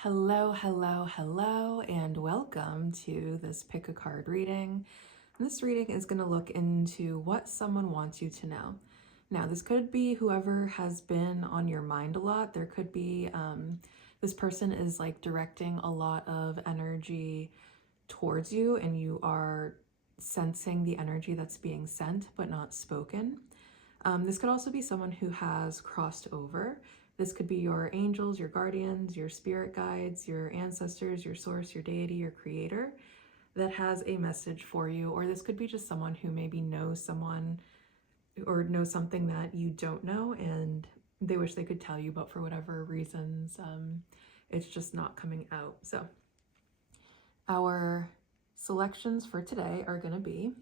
Hello, hello, hello, and welcome to this pick a card reading. This reading is going to look into what someone wants you to know. Now, this could be whoever has been on your mind a lot. There could be this person is like directing a lot of energy towards you, and you are sensing the energy that's being sent but not spoken. This could also be someone who has crossed over. This could be your angels, your guardians, your spirit guides, your ancestors, your source, your deity, your creator that has a message for you. Or this could be just someone who maybe knows someone or knows something that you don't know and they wish they could tell you, but for whatever reasons, it's just not coming out. So our selections for today are going to be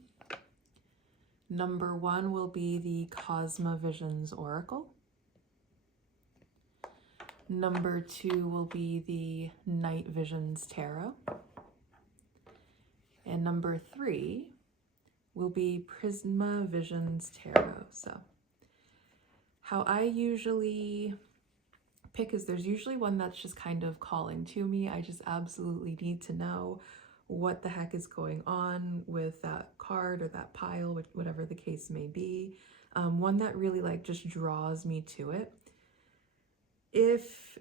number 1 will be the Cosmovisions Oracle. Number 2 will be the Night Visions Tarot. And number 3 will be Prisma Visions Tarot. So how I usually pick is there's usually one that's just kind of calling to me. I just absolutely need to know what the heck is going on with that card or that pile, whatever the case may be. One that really like just draws me to it. If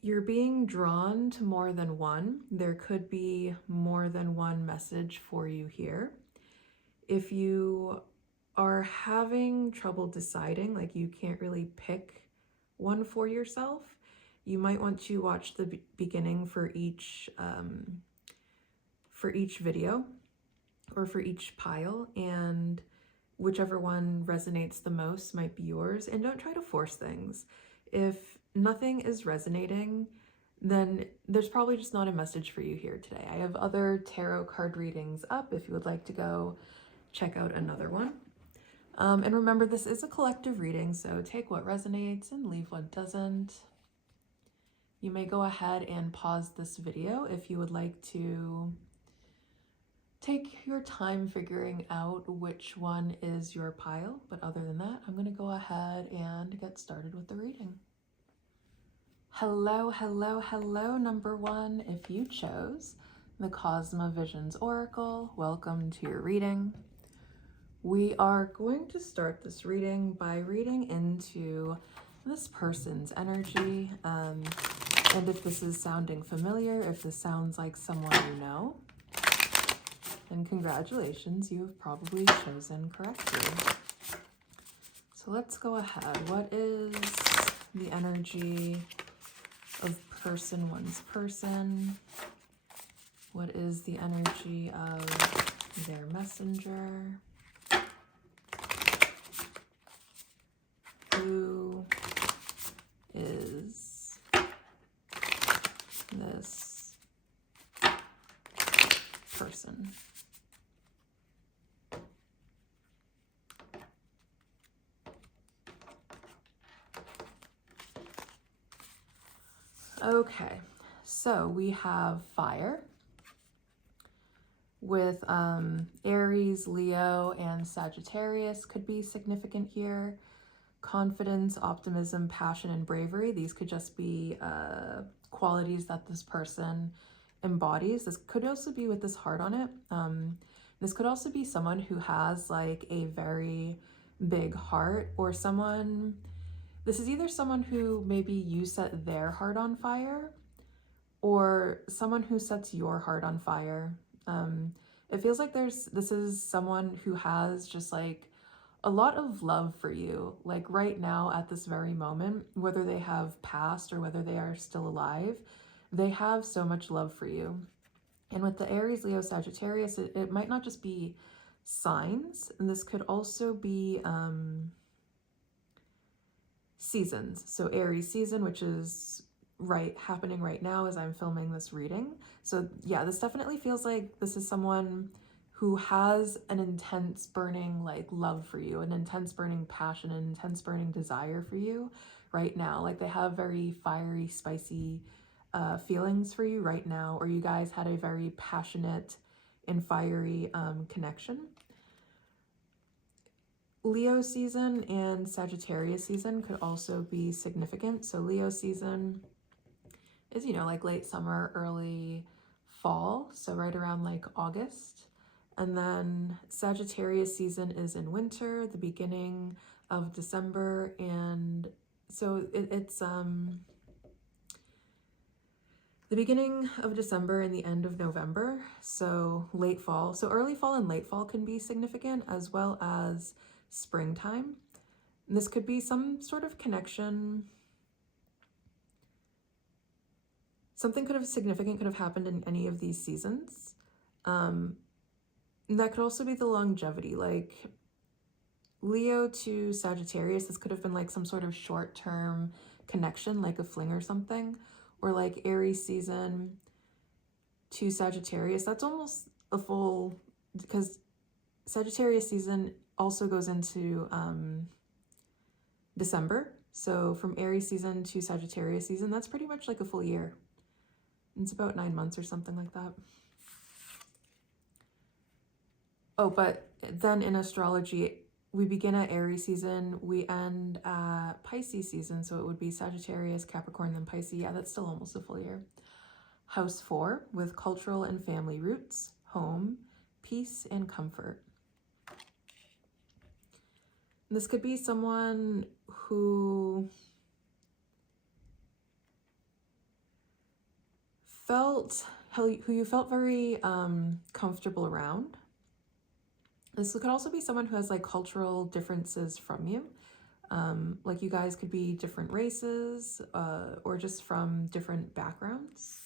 you're being drawn to more than one, there could be more than one message for you here. If you are having trouble deciding, like you can't really pick one for yourself, you might want to watch the beginning for each video or for each pile, and whichever one resonates the most might be yours. And don't try to force things. If nothing is resonating, then there's probably just not a message for you here today. I have other tarot card readings up if you would like to go check out another one. And remember, this is a collective reading, so take what resonates and leave what doesn't. You may go ahead and pause this video if you would like to take your time figuring out which one is your pile. But other than that, I'm going to go ahead and get started with the reading. Hello, hello, hello, number 1. If you chose the Cosmovisions Oracle, welcome to your reading. We are going to start this reading by reading into this person's energy. And if this is sounding familiar, if this sounds like someone you know, then congratulations, you have probably chosen correctly. So let's go ahead. What is the energy of one's person? What is the energy of their messenger? Who is this person? Okay, so we have fire with Aries, Leo, and Sagittarius could be significant here. Confidence, optimism, passion, and bravery. These could just be qualities that this person embodies. This could also be with this heart on it. This could also be someone who has like a very big heart, or someone, this is either someone who maybe you set their heart on fire or someone who sets your heart on fire. It feels like this is someone who has just like a lot of love for you, like right now at this very moment, whether they have passed or whether they are still alive, they have so much love for you. And with the Aries, Leo, Sagittarius, it might not just be signs, and this could also be seasons. So Aries season, which is happening right now as I'm filming this reading. So yeah, this definitely feels like this is someone who has an intense burning like love for you, an intense burning passion, an intense burning desire for you right now. Like they have very fiery, spicy feelings for you right now, or you guys had a very passionate and fiery connection. Leo season and Sagittarius season could also be significant. So Leo season, is, you know, like late summer, early fall, so right around like August. And then Sagittarius season is in winter, the beginning of December, and so it's the beginning of December and the end of November, so late fall. So early fall and late fall can be significant, as well as springtime. And this could be some sort of connection. Something significant could have happened in any of these seasons. And that could also be the longevity, like Leo to Sagittarius. This could have been like some sort of short-term connection, like a fling or something, or like Aries season to Sagittarius. That's almost a full, because Sagittarius season also goes into December. So from Aries season to Sagittarius season, that's pretty much like a full year. It's about 9 months or something like that. Oh, but then in astrology, we begin at Aries season, we end at Pisces season, so it would be Sagittarius, Capricorn, then Pisces. Yeah, that's still almost a full year. House 4 with cultural and family roots, home, peace, and comfort. This could be someone who you felt very comfortable around. This could also be someone who has like cultural differences from you. Like you guys could be different races or just from different backgrounds.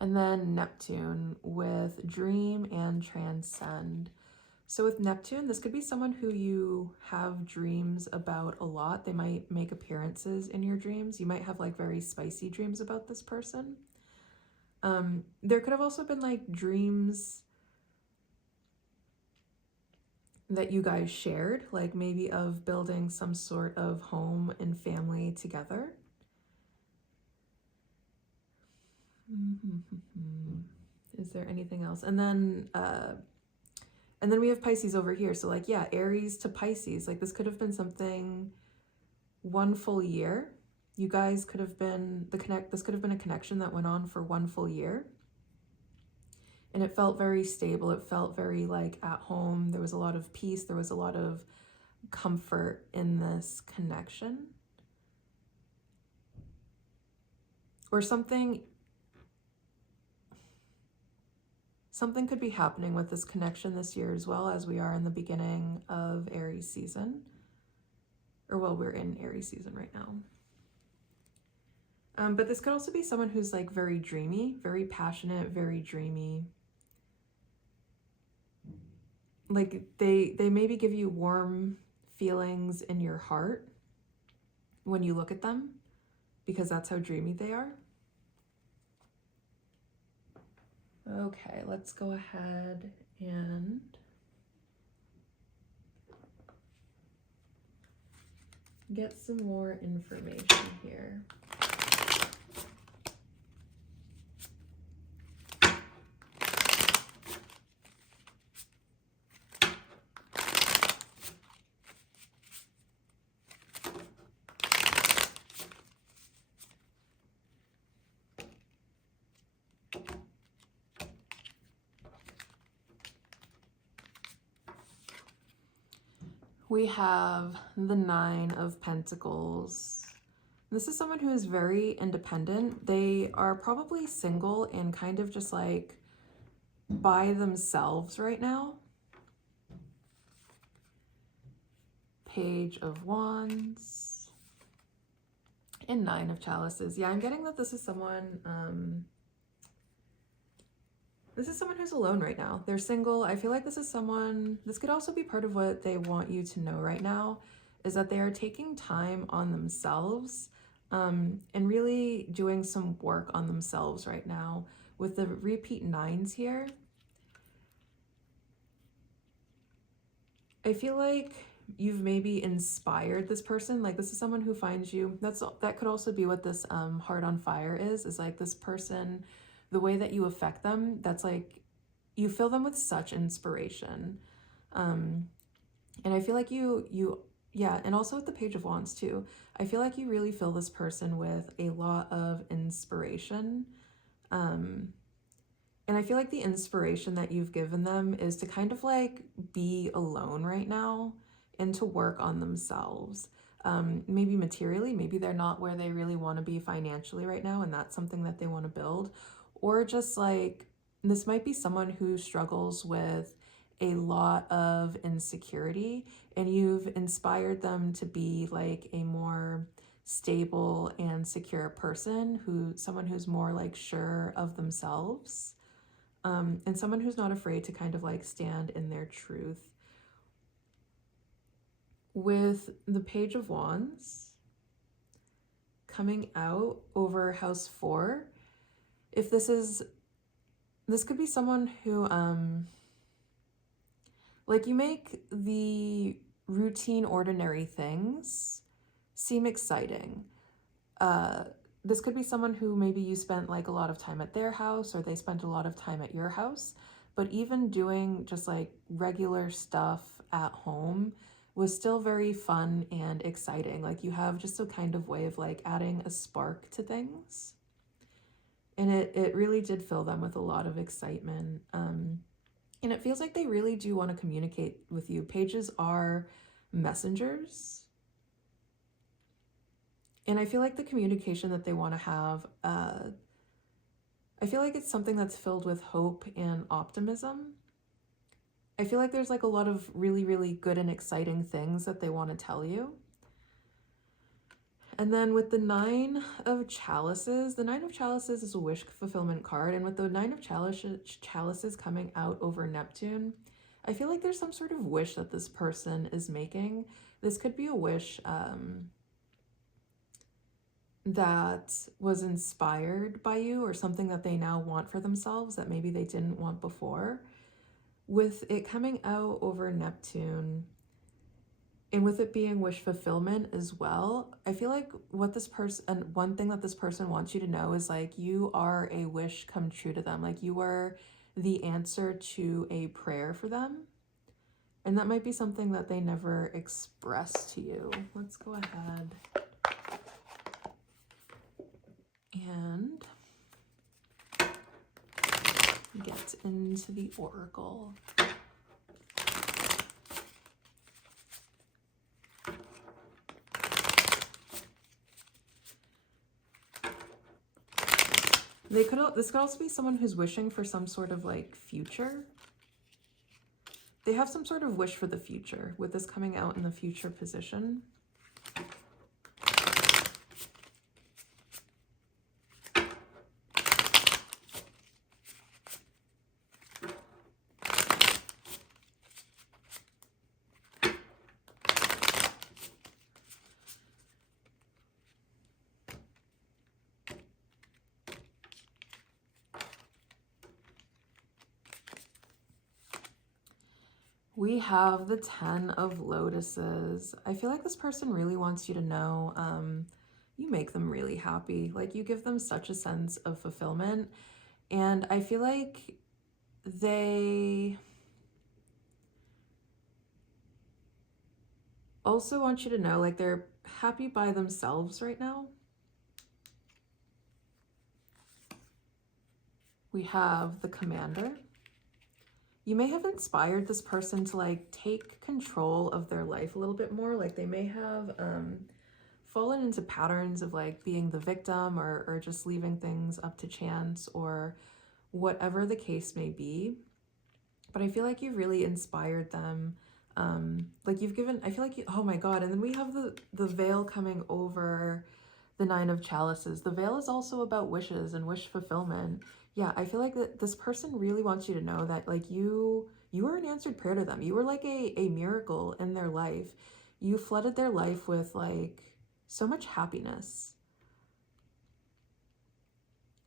And then Neptune with dream and transcend. So with Neptune, this could be someone who you have dreams about a lot. They might make appearances in your dreams. You might have like very spicy dreams about this person. There could have also been like dreams that you guys shared, like maybe of building some sort of home and family together. Is there anything else? And then we have Pisces over here. So like, yeah, Aries to Pisces, like this could have been something, one full year. You guys could have been this could have been a connection that went on for one full year. And it felt very stable. It felt very like at home. There was a lot of peace. There was a lot of comfort in this connection. Or something could be happening with this connection this year as well, as we are in the beginning of Aries season. Or well, we're in Aries season right now. But this could also be someone who's like very dreamy, very passionate, very dreamy. Like they maybe give you warm feelings in your heart when you look at them, because that's how dreamy they are. Okay, let's go ahead and get some more information here. We have the 9 of Pentacles. This is someone who is very independent. They are probably single and kind of just like by themselves right now. Page of Wands and 9 of Chalices. Yeah, I'm getting that this is someone who's alone right now. They're single. I feel like this could also be part of what they want you to know right now, is that they are taking time on themselves and really doing some work on themselves right now. With the repeat 9s here, I feel like you've maybe inspired this person. Like this is someone who finds you. That could also be what this Heart on Fire is like this person, the way that you affect them, that's like you fill them with such inspiration. And I feel like you Yeah, and also with the Page of Wands too. I feel like you really fill this person with a lot of inspiration. Um, and I feel like the inspiration that you've given them is to kind of like be alone right now and to work on themselves. Maybe materially, maybe they're not where they really want to be financially right now, and that's something that they want to build. Or just like, this might be someone who struggles with a lot of insecurity, and you've inspired them to be like a more stable and secure person, someone who's more like sure of themselves, and someone who's not afraid to kind of like stand in their truth. With the Page of Wands coming out over house 4, if this could be someone who like, you make the routine ordinary things seem exciting. This could be someone who maybe you spent like a lot of time at their house, or they spent a lot of time at your house, but even doing just like regular stuff at home was still very fun and exciting. Like, you have just a kind of way of like adding a spark to things. And it really did fill them with a lot of excitement. And it feels like they really do want to communicate with you. Pages are messengers. And I feel like the communication that they want to have, I feel like it's something that's filled with hope and optimism. I feel like there's like a lot of really, really good and exciting things that they want to tell you. And then with the Nine of Chalices, the Nine of Chalices is a wish fulfillment card. And with the Nine of Chalices coming out over Neptune, I feel like there's some sort of wish that this person is making. This could be a wish that was inspired by you, or something that they now want for themselves that maybe they didn't want before. With it coming out over Neptune, and with it being wish fulfillment as well, I feel like what this person, and one thing that this person wants you to know is like, you are a wish come true to them. Like, you are the answer to a prayer for them. And that might be something that they never expressed to you. Let's go ahead and get into the oracle. This could also be someone who's wishing for some sort of like future. They have some sort of wish for the future with this coming out in the future position. We have the 10 of Lotuses. I feel like this person really wants you to know you make them really happy. Like, you give them such a sense of fulfillment. And I feel like they also want you to know, like, they're happy by themselves right now. We have the Commander. You may have inspired this person to like take control of their life a little bit more. Like, they may have fallen into patterns of like being the victim, or just leaving things up to chance, or whatever the case may be. But I feel like you've really inspired them. Like, you've given, I feel like, oh my God. And then we have the veil coming over the Nine of Chalices. The veil is also about wishes and wish fulfillment. Yeah, I feel like that this person really wants you to know that like you were an answered prayer to them. You were like a miracle in their life. You flooded their life with like so much happiness.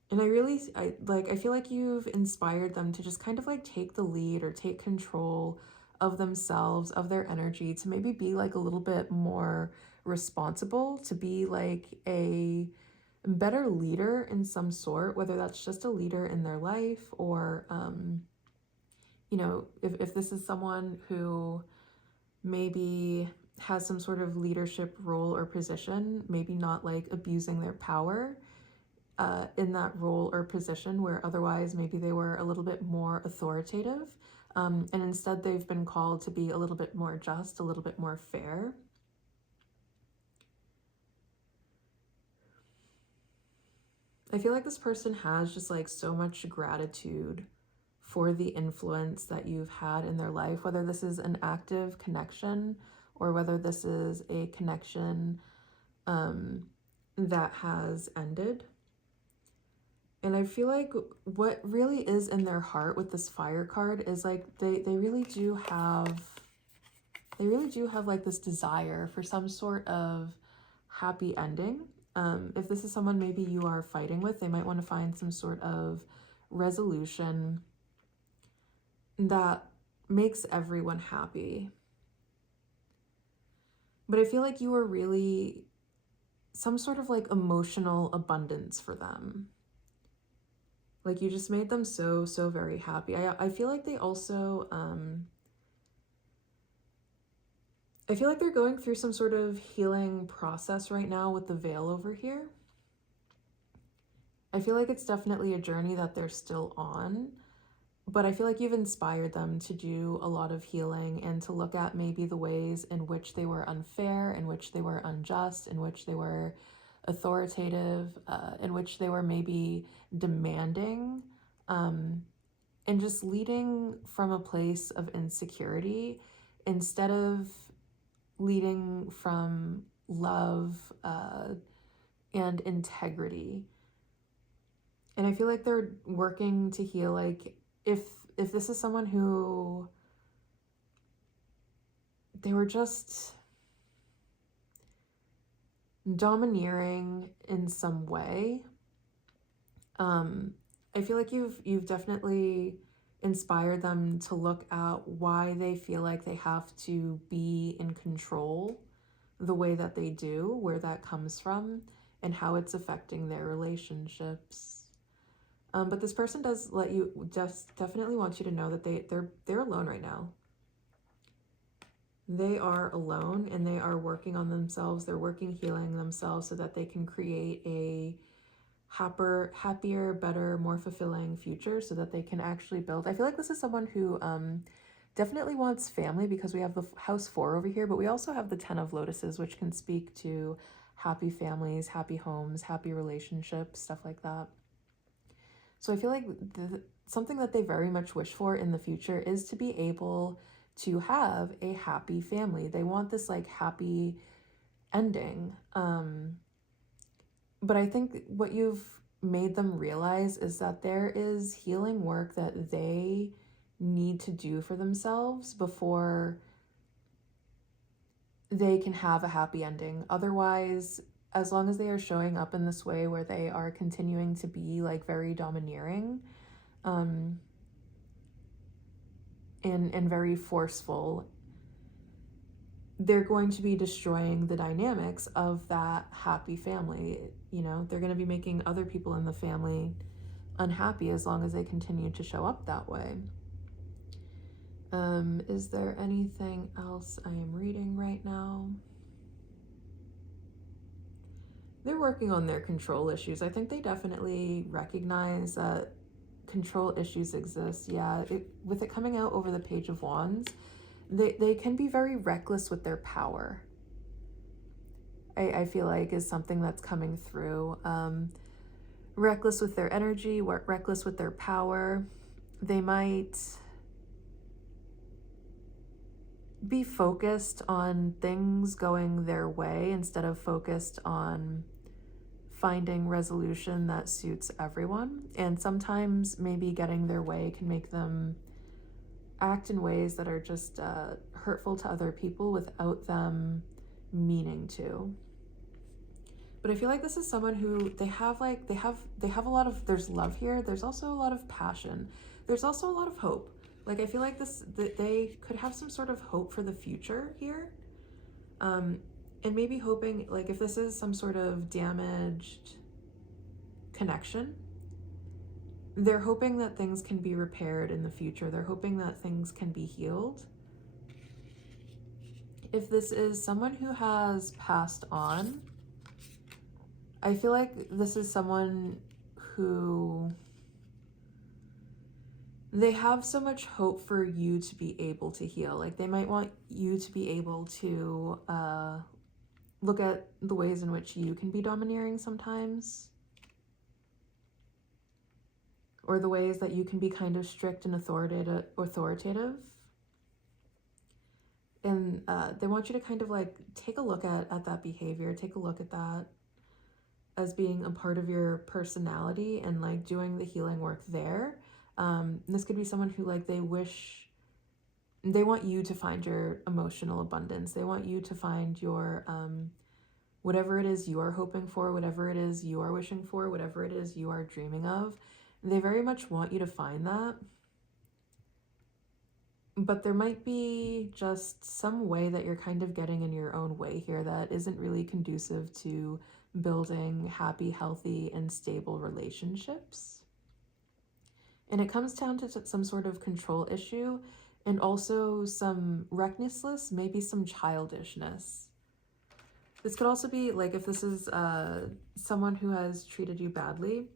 And I feel like you've inspired them to just kind of like take the lead or take control of themselves, of their energy, to maybe be like a little bit more responsible, to be like a better leader in some sort, whether that's just a leader in their life, or you know, if this is someone who maybe has some sort of leadership role or position, maybe not like abusing their power in that role or position, where otherwise maybe they were a little bit more authoritative, and instead they've been called to be a little bit more just, a little bit more fair. I feel like this person has just like so much gratitude for the influence that you've had in their life, whether this is an active connection or whether this is a connection that has ended. And I feel like what really is in their heart with this fire card is like they really do have like this desire for some sort of happy ending. If this is someone maybe you are fighting with, they might want to find some sort of resolution that makes everyone happy. But I feel like you are really some sort of like emotional abundance for them. Like you just made them so very happy. I feel like they also I feel like they're going through some sort of healing process right now with the veil over here. I feel like it's definitely a journey that they're still on, but I feel like you've inspired them to do a lot of healing and to look at maybe the ways in which they were unfair, in which they were unjust, in which they were authoritative, in which they were maybe demanding, and just leading from a place of insecurity instead of leading from love and integrity. And I feel like they're working to heal, like if this is someone who they were just domineering in some way, I feel like you've definitely inspired them to look at why they feel like they have to be in control the way that they do, where that comes from, and how it's affecting their relationships. But this person does let you just definitely want you to know that they're alone right now. They are alone and they are working on themselves. They're working healing themselves so that they can create a happier, better, more fulfilling future so that they can actually build. I feel like this is someone who definitely wants family, because we have the house 4 over here, but we also have the 10 of lotuses, which can speak to happy families, happy homes, happy relationships, stuff like that. So I feel like something that they very much wish for in the future is to be able to have a happy family. They want this like happy ending. But I think what you've made them realize is that there is healing work that they need to do for themselves before they can have a happy ending. Otherwise, as long as they are showing up in this way where they are continuing to be like very domineering, and very forceful, they're going to be destroying the dynamics of that happy family. You know, they're going to be making other people in the family unhappy as long as they continue to show up that way. Is there anything else I am reading right now? They're working on their control issues. I think they definitely recognize that control issues exist. Yeah, with it coming out over the Page of Wands, they can be very reckless with their power. I feel like is something that's coming through. Reckless with their energy, reckless with their power. They might be focused on things going their way instead of focused on finding resolution that suits everyone. And sometimes maybe getting their way can make them act in ways that are just hurtful to other people without them meaning to. But I feel like this is someone who they have a lot of, there's love here, there's also a lot of passion, there's also a lot of hope. Like I feel like they could have some sort of hope for the future here, and maybe hoping, like if this is some sort of damaged connection, they're hoping that things can be repaired in the future. They're hoping that things can be healed. If this is someone who has passed on, I feel like this is someone who they have so much hope for you to be able to heal. Like they might want you to be able to look at the ways in which you can be domineering sometimes, or the ways that you can be kind of strict and authoritative. And they want you to kind of like take a look at that behavior, take a look at that as being a part of your personality and like doing the healing work there. This could be someone who like they want you to find your emotional abundance. They want you to find your whatever it is you are hoping for, whatever it is you are wishing for, whatever it is you are dreaming of. They very much want you to find that. But there might be just some way that you're kind of getting in your own way here that isn't really conducive to building happy, healthy, and stable relationships. And it comes down to some sort of control issue and also some recklessness, maybe some childishness. This could also be like if this is someone who has treated you badly,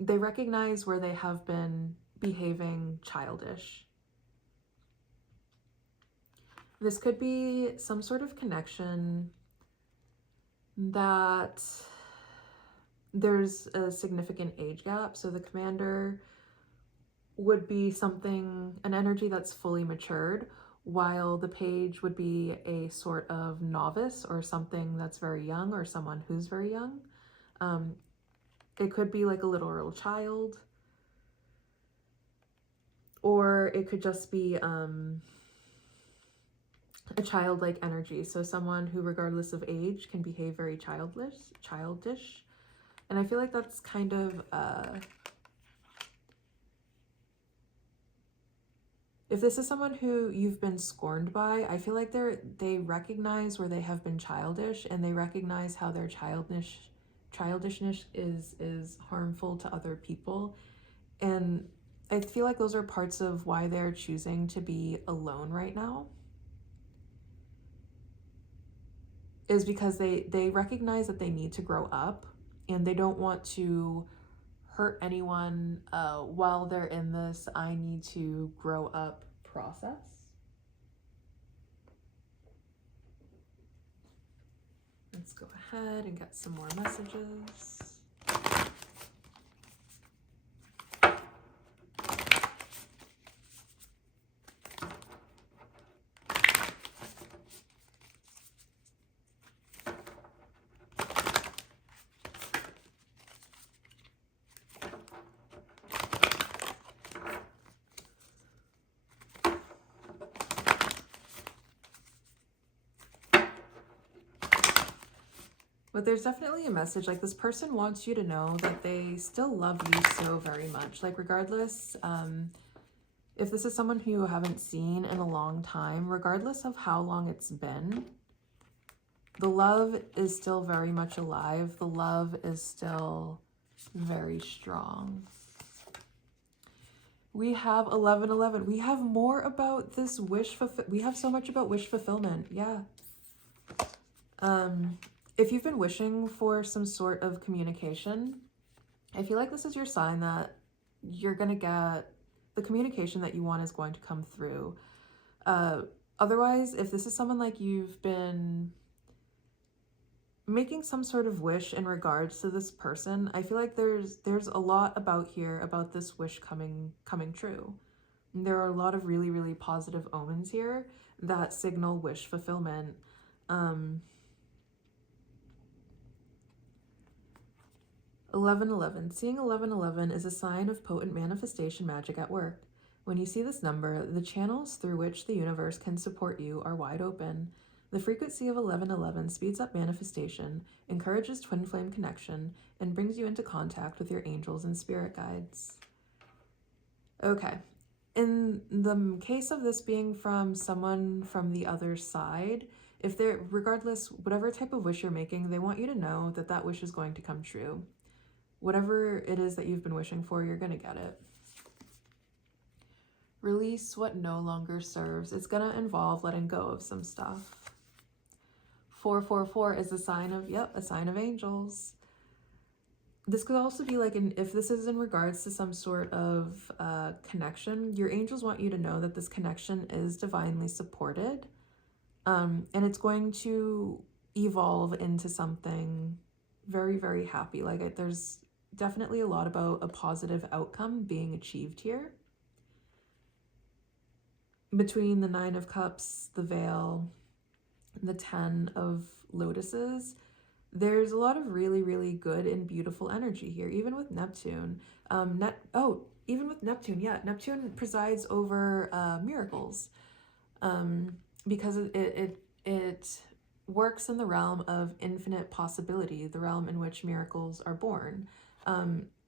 they recognize where they have been behaving childish. This could be some sort of connection that there's a significant age gap. So the commander would be an energy that's fully matured, while the page would be a sort of novice or something that's very young or someone who's very young. It could be like a literal child, or it could just be a childlike energy. So someone who, regardless of age, can behave very childish. And I feel like that's kind of, if this is someone who you've been scorned by, I feel like they recognize where they have been childish, and they recognize how their childishness is harmful to other people. And I feel like those are parts of why they're choosing to be alone right now, is because they recognize that they need to grow up, and they don't want to hurt anyone while they're in this I need to grow up process. Let's go ahead and get some more messages. But there's definitely a message, like this person wants you to know that they still love you so very much. Like regardless, if this is someone who you haven't seen in a long time, regardless of how long it's been, the love is still very much alive. The love is still very strong. We have 1111. We have more about this we have so much about wish fulfillment. Yeah. If you've been wishing for some sort of communication, I feel like this is your sign that you're going to get the communication that you want is going to come through. Otherwise, if this is someone like you've been making some sort of wish in regards to this person, I feel like there's a lot about this wish coming true. There are a lot of really, really positive omens here that signal wish fulfillment. 1111. Seeing 1111 is a sign of potent manifestation magic at work. When you see this number, the channels through which the universe can support you are wide open. The frequency of 1111 speeds up manifestation, encourages twin flame connection, and brings you into contact with your angels and spirit guides. Okay. In the case of this being from someone from the other side, if they're, regardless, whatever type of wish you're making, they want you to know that that wish is going to come true. Whatever it is that you've been wishing for, you're going to get it. Release what no longer serves. It's going to involve letting go of some stuff. 444 is a sign of, a sign of angels. This could also be like, if this is in regards to some sort of connection, your angels want you to know that this connection is divinely supported. And it's going to evolve into something very, very happy. Like there's definitely a lot about a positive outcome being achieved here. Between the 9 of Cups, the Veil, the 10 of Lotuses, there's a lot of really, really good and beautiful energy here, even with Neptune. Even with Neptune, Neptune presides over miracles, because it works in the realm of infinite possibility, the realm in which miracles are born.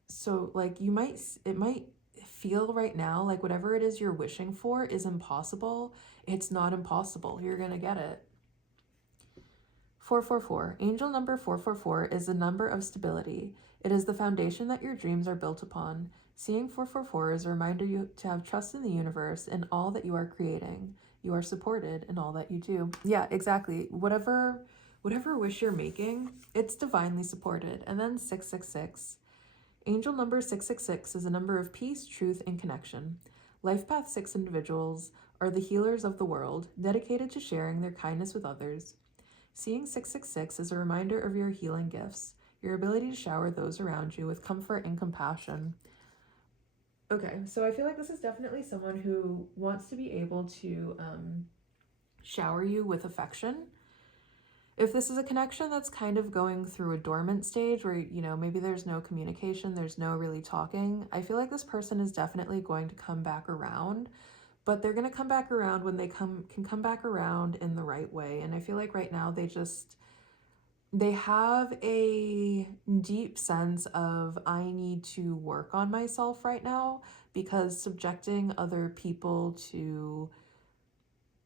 So like it might feel right now like whatever it is you're wishing for is impossible. It's not impossible. You're gonna get it. 444. Angel number 444 is a number of stability. It is the foundation that your dreams are built upon. Seeing 444 is a reminder you to have trust in the universe and all that you are creating. You are supported in all that you do. Yeah, exactly. Whatever wish you're making, it's divinely supported. And then 666. Angel number 666 is a number of peace, truth, and connection. Life Path 6 individuals are the healers of the world, dedicated to sharing their kindness with others. Seeing 666 is a reminder of your healing gifts, your ability to shower those around you with comfort and compassion. Okay, so I feel like this is definitely someone who wants to be able to shower you with affection. If this is a connection that's kind of going through a dormant stage where, maybe there's no communication, there's no really talking, I feel like this person is definitely going to come back around, but they're going to come back around when they can come back around in the right way. And I feel like right now they have a deep sense of, I need to work on myself right now, because subjecting other people to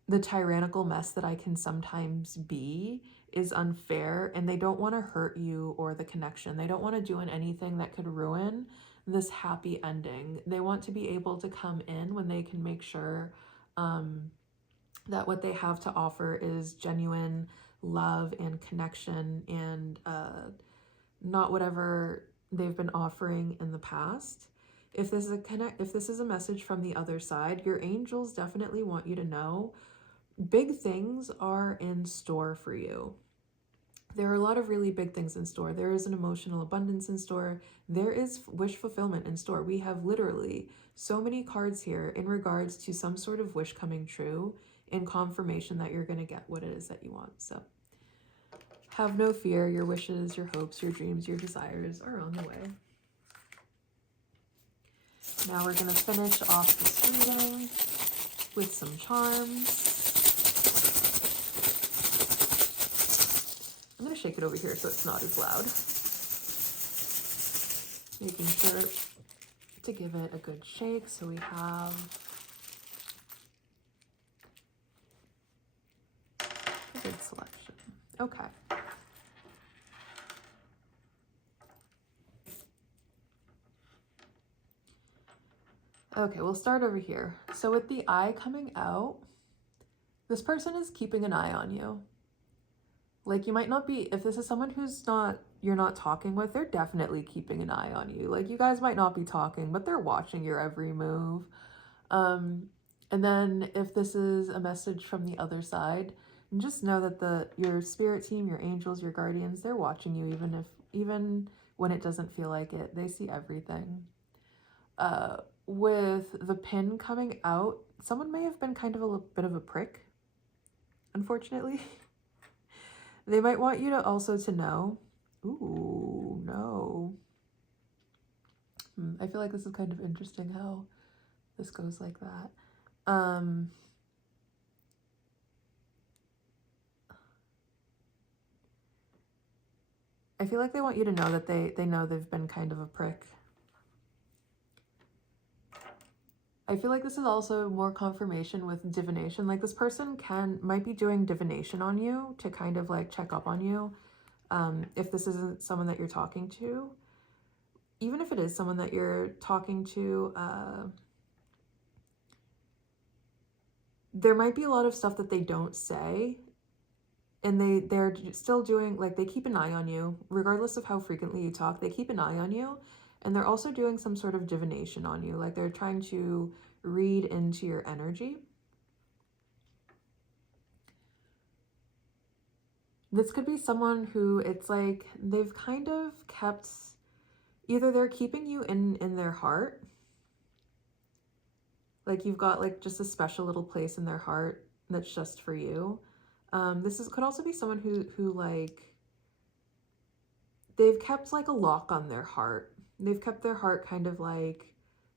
the tyrannical mess that I can sometimes be is unfair, and they don't want to hurt you or the connection. They don't want to do anything that could ruin this happy ending. They want to be able to come in when they can make sure that what they have to offer is genuine love and connection, and not whatever they've been offering in the past. If this is a message from the other side, your angels definitely want you to know big things are in store for you. There are a lot of really big things in store. There is an emotional abundance in store. There is wish fulfillment in store. We have literally so many cards here in regards to some sort of wish coming true and confirmation that you're going to get what it is that you want. So have no fear. Your wishes, your hopes, your dreams, your desires are on the way. Now we're going to finish off this reading with some charms. I'm going to shake it over here so it's not as loud. Making sure to give it a good shake so we have a good selection. Okay. Okay, we'll start over here. So with the eye coming out, this person is keeping an eye on you. Like, you might not be, if this is someone you're not talking with, they're definitely keeping an eye on you. Like, you guys might not be talking, but they're watching your every move. And then if this is a message from the other side, just know that your spirit team, your angels, your guardians, they're watching you even when it doesn't feel like it. They see everything. With the pin coming out, someone may have been kind of a bit of a prick, unfortunately. They might want you to also to know, ooh, no. I feel like this is kind of interesting how this goes like that. I feel like they want you to know that they know they've been kind of a prick. I feel like this is also more confirmation with divination. Like, this person might be doing divination on you to kind of like check up on you. If this isn't someone that you're talking to, even if it is someone that you're talking to, there might be a lot of stuff that they don't say, and they're still doing, like, they keep an eye on you regardless of how frequently you talk. They keep an eye on you, and they're also doing some sort of divination on you, like they're trying to read into your energy. This could be someone who, it's like they've kind of kept, either they're keeping you in their heart, like you've got like just a special little place in their heart that's just for you. Could also be someone who like, they've kept like a lock on their heart. They've kept their heart kind of like,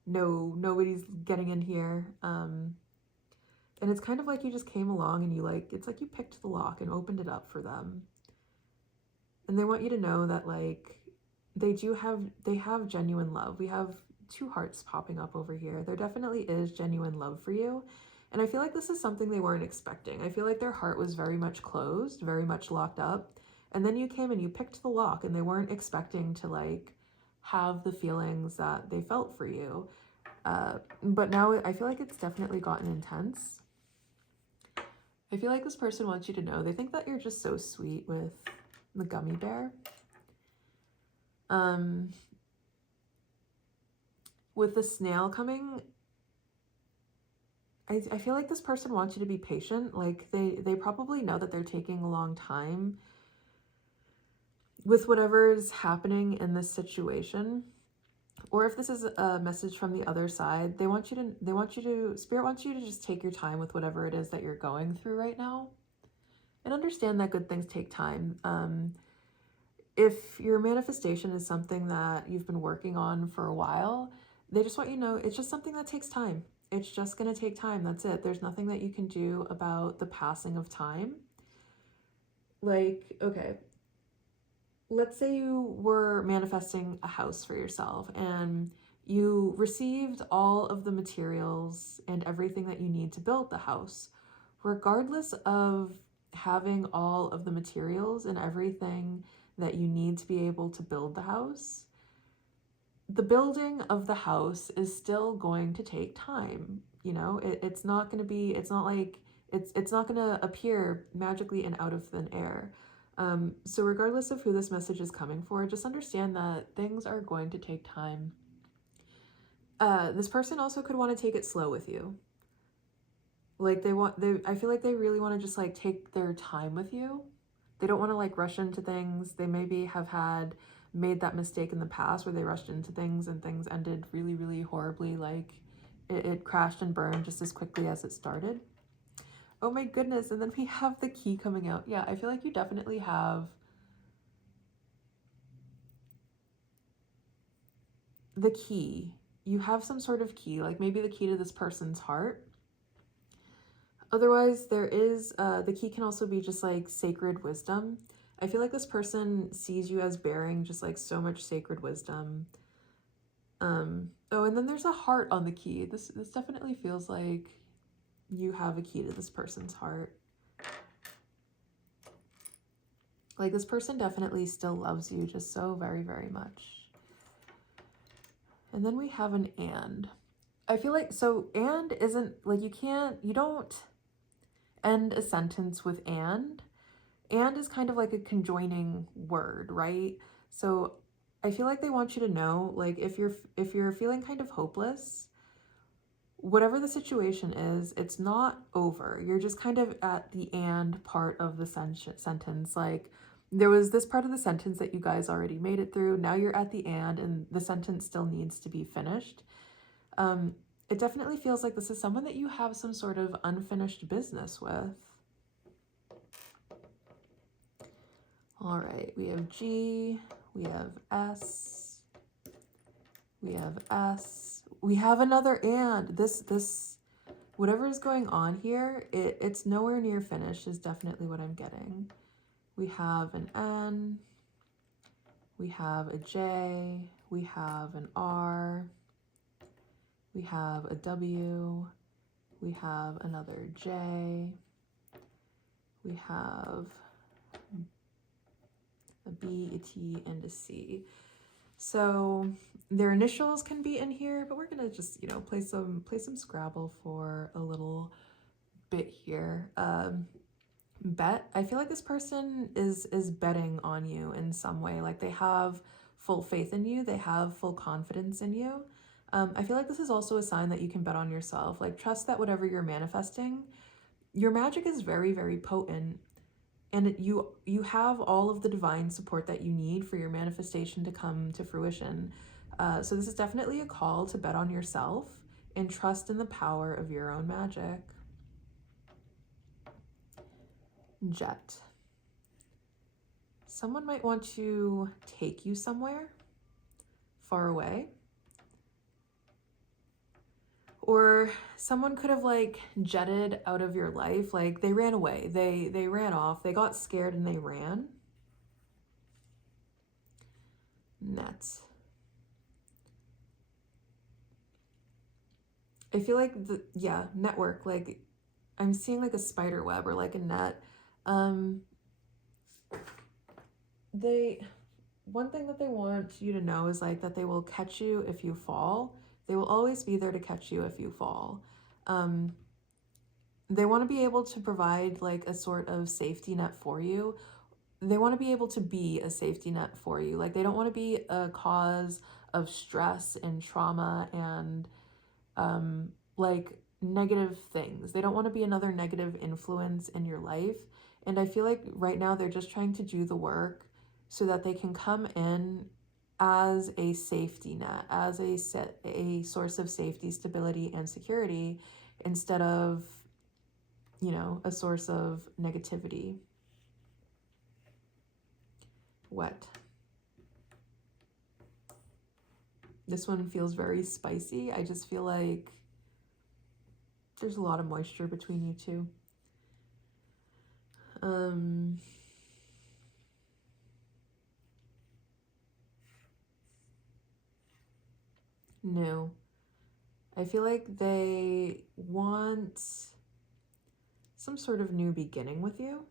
no, nobody's getting in here. And it's kind of like you just came along and you like, it's like you picked the lock and opened it up for them. And they want you to know that like, they have genuine love. We have two hearts popping up over here. There definitely is genuine love for you. And I feel like this is something they weren't expecting. I feel like their heart was very much closed, very much locked up. And then you came and you picked the lock, and they weren't expecting to like have the feelings that they felt for you. But now I feel like it's definitely gotten intense. I feel like this person wants you to know, they think that you're just so sweet with the gummy bear. With the snail coming, I feel like this person wants you to be patient. Like they probably know that they're taking a long time with whatever's happening in this situation. Or if this is a message from the other side, Spirit wants you to just take your time with whatever it is that you're going through right now. And understand that good things take time. If your manifestation is something that you've been working on for a while, they just want you to know it's just something that takes time. It's just going to take time. That's it. There's nothing that you can do about the passing of time. Like, okay, let's say you were manifesting a house for yourself and you received all of the materials and everything that you need to build the house. Regardless of having all of the materials and everything that you need to be able to build the house, the building of the house is still going to take time. You know, it's not going to be, it's not like, it's not going to appear magically and out of thin air. So regardless of who this message is coming for, just understand that things are going to take time. This person also could want to take it slow with you. Like I feel like they really want to just like take their time with you. They don't want to like rush into things. They maybe have made that mistake in the past where they rushed into things and things ended really, really horribly. Like it crashed and burned just as quickly as it started. Oh my goodness. And then we have the key coming out. Yeah, I feel like you definitely have the key. You have some sort of key, like maybe the key to this person's heart. Otherwise, there is, the key can also be just like sacred wisdom. I feel like this person sees you as bearing just like so much sacred wisdom. Oh, and then there's a heart on the key. This definitely feels like you have a key to this person's heart. Like this person definitely still loves you just so very, very much. And then we have an and. I feel like, so and isn't like, you don't end a sentence with and. And is kind of like a conjoining word, right? So I feel like they want you to know, like if you're feeling kind of hopeless, whatever the situation is, it's not over. You're just kind of at the and part of the sentence. Like there was this part of the sentence that you guys already made it through. Now you're at the and the sentence still needs to be finished. It definitely feels like this is someone that you have some sort of unfinished business with. All right, we have G, we have S, we have S, we have another and. This whatever is going on here, it's nowhere near finished is definitely what I'm getting. We have an N, we have a J, we have an R, we have a W, we have another J, we have a B, a T, and a C. So their initials can be in here, but we're gonna just, you know, play some Scrabble for a little bit here. Bet. I feel like this person is betting on you in some way. Like they have full faith in you. They have full confidence in you. I feel like this is also a sign that you can bet on yourself. Like trust that whatever you're manifesting, your magic is very, very potent, and you have all of the divine support that you need for your manifestation to come to fruition. So this is definitely a call to bet on yourself and trust in the power of your own magic. Jet. Someone might want to take you somewhere far away. Or someone could have like jetted out of your life. Like they ran away. They ran off. They got scared and they ran. Net. I feel like network. Like I'm seeing like a spider web or like a net. One thing that they want you to know is like that they will catch you if you fall. They will always be there to catch you if you fall. They want to be able to provide like a sort of safety net for you. They want to be able to be a safety net for you. Like they don't want to be a cause of stress and trauma and like negative things. They don't want to be another negative influence in your life. And I feel like right now they're just trying to do the work so that they can come in as a safety net, as a source of safety, stability, and security, instead of, a source of negativity. Wet. This one feels very spicy. I just feel like there's a lot of moisture between you two. No. I feel like they want some sort of new beginning with you.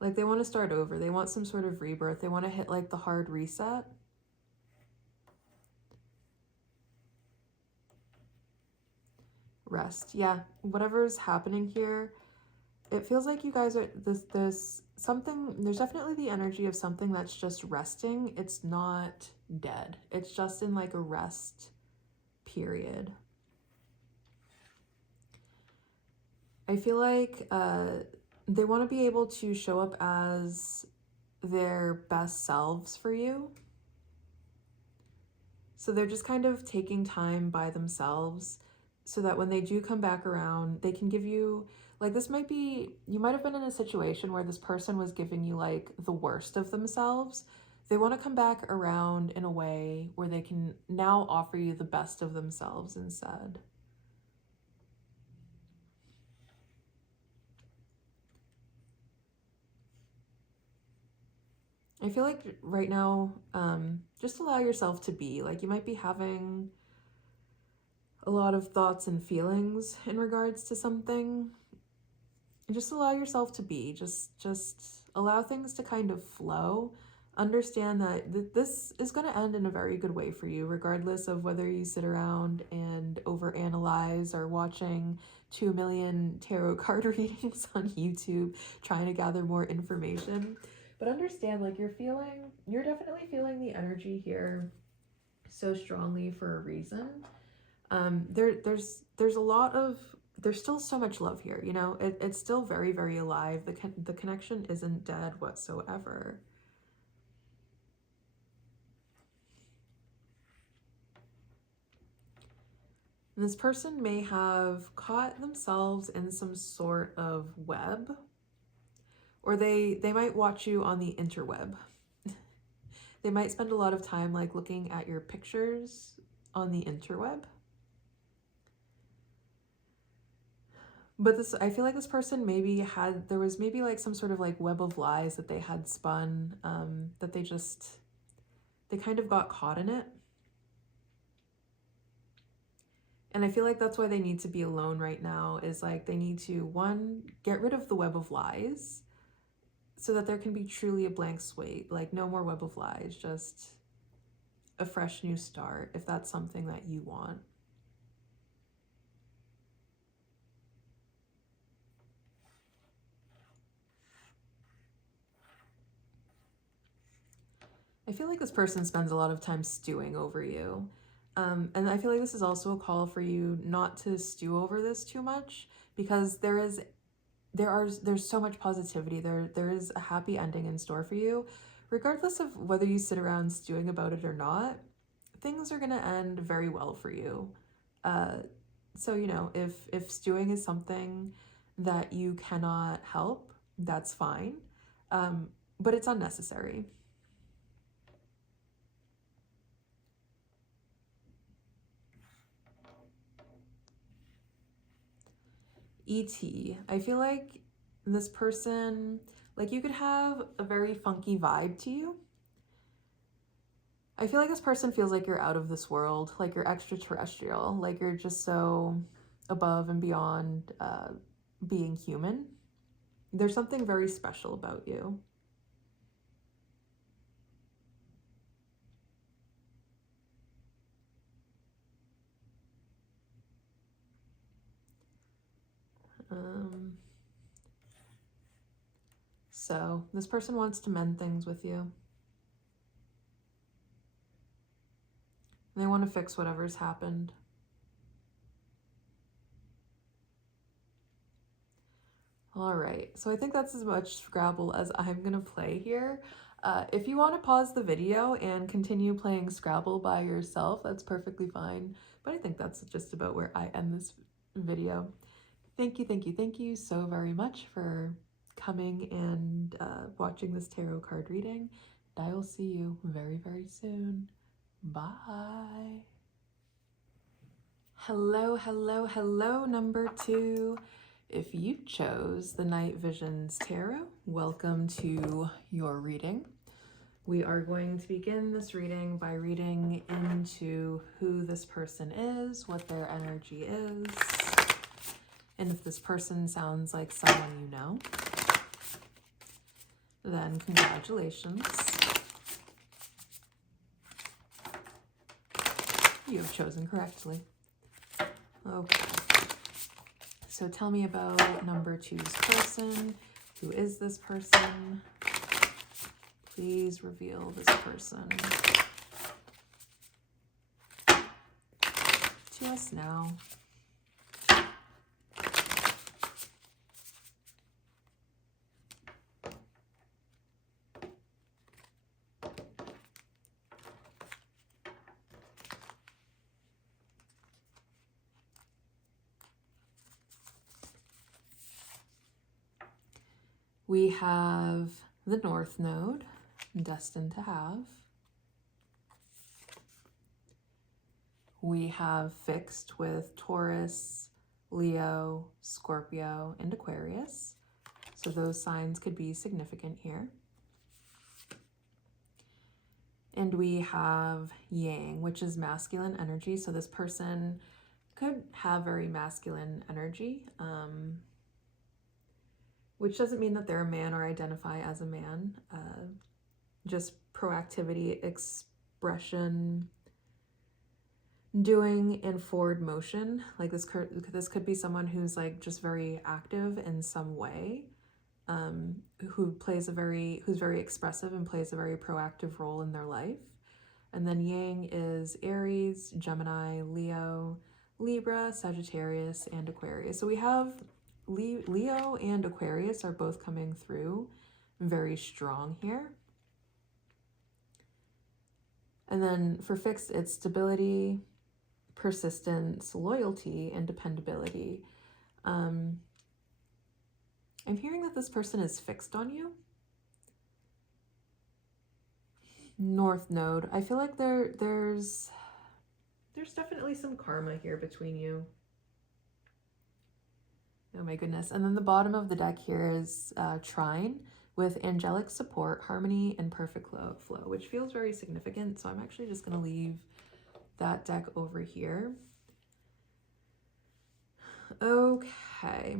Like they want to start over. They want some sort of rebirth. They want to hit like the hard reset. Rest. Yeah, whatever's happening here, it feels like you guys are there's definitely the energy of something that's just resting. It's not dead. It's just in like a rest period. I feel like they want to be able to show up as their best selves for you. So they're just kind of taking time by themselves so that when they do come back around, they can give you, like you might have been in a situation where this person was giving you like the worst of themselves. They want to come back around in a way where they can now offer you the best of themselves instead. I feel like right now, just allow yourself to be. Like you might be having a lot of thoughts and feelings in regards to something. And just allow yourself to be. Just allow things to kind of flow. Understand that this is going to end in a very good way for you, regardless of whether you sit around and overanalyze or watching 2 million tarot card readings on YouTube trying to gather more information. But understand, like you're definitely feeling the energy here so strongly for a reason. There's still so much love here, it's still very, very alive. The connection isn't dead whatsoever. And this person may have caught themselves in some sort of web, or they might watch you on the interweb. They might spend a lot of time like looking at your pictures on the interweb. But I feel like this person there was maybe like some sort of like web of lies that they had spun, that they kind of got caught in it. And I feel like that's why they need to be alone right now, is like they need to, one, get rid of the web of lies so that there can be truly a blank slate, like no more web of lies, just a fresh new start, if that's something that you want. I feel like this person spends a lot of time stewing over you. And I feel like this is also a call for you not to stew over this too much, because there's so much positivity. There is a happy ending in store for you. Regardless of whether you sit around stewing about it or not, things are gonna end very well for you. So if stewing is something that you cannot help, that's fine. But it's unnecessary. ET. I feel like this person, like, you could have a very funky vibe to you. I feel like this person feels like you're out of this world, like you're extraterrestrial, like you're just so above and beyond being human. There's something very special about you. So this person wants to mend things with you. They want to fix whatever's happened. All right, so I think that's as much Scrabble as I'm gonna play here. If you want to pause the video and continue playing Scrabble by yourself, that's perfectly fine. But I think that's just about where I end this video. Thank you so very much for coming and watching this tarot card reading. And I will see you very, very soon. Bye. Hello, number 2. If you chose the Night Visions Tarot, welcome to your reading. We are going to begin this reading by reading into who this person is, what their energy is, and if this person sounds like someone you know, then congratulations. You have chosen correctly. Okay. So tell me about number 2's person. Who is this person? Please reveal this person to us now. We have the North Node, destined to have. We have fixed with Taurus, Leo, Scorpio, and Aquarius. So those signs could be significant here. And we have Yang, which is masculine energy. So this person could have very masculine energy, which doesn't mean that they're a man or identify as a man. Just proactivity, expression, doing, and forward motion. Like this could be someone who's like just very active in some way, who's very expressive and plays a very proactive role in their life. And then Yang is Aries, Gemini, Leo, Libra, Sagittarius, and Aquarius. So we have Leo and Aquarius are both coming through very strong here. And then for fixed, it's stability, persistence, loyalty, and dependability. I'm hearing that this person is fixed on you. North Node. I feel like there's definitely some karma here between you. Oh my goodness. And then the bottom of the deck here is Trine with angelic support, harmony, and perfect flow, which feels very significant. So I'm actually just going to leave that deck over here. Okay.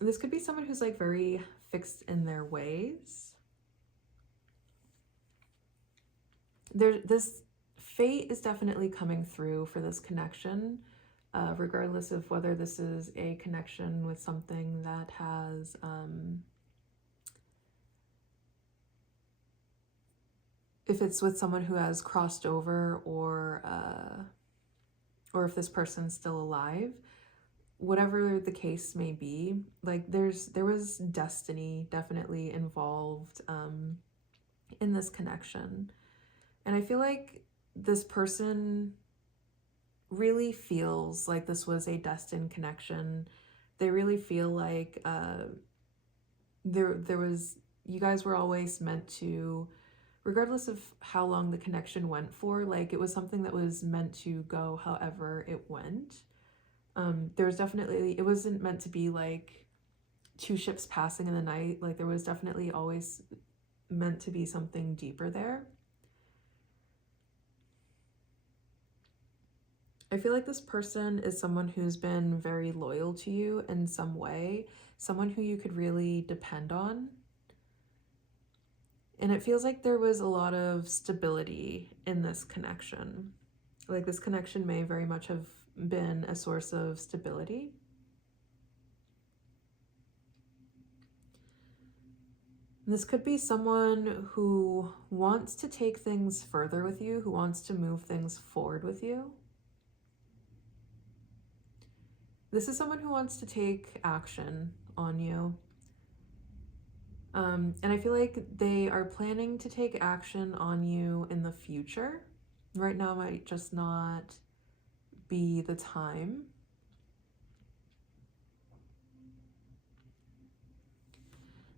This could be someone who's like very fixed in their ways. This fate is definitely coming through for this connection. Regardless of whether this is a connection with something that has if it's with someone who has crossed over, or if this person's still alive, whatever the case may be, like there was destiny definitely involved in this connection. And I feel like this person really feels like this was a destined connection. They really feel like there was, you guys were always meant to, regardless of how long the connection went for, like it was something that was meant to go however it went. There was definitely, it wasn't meant to be like two ships passing in the night. Like there was definitely always meant to be something deeper there. I feel like this person is someone who's been very loyal to you in some way, someone who you could really depend on. And it feels like there was a lot of stability in this connection. Like this connection may very much have been a source of stability. This could be someone who wants to take things further with you, who wants to move things forward with you. This is someone who wants to take action on you. And I feel like they are planning to take action on you in the future. Right now might just not be the time.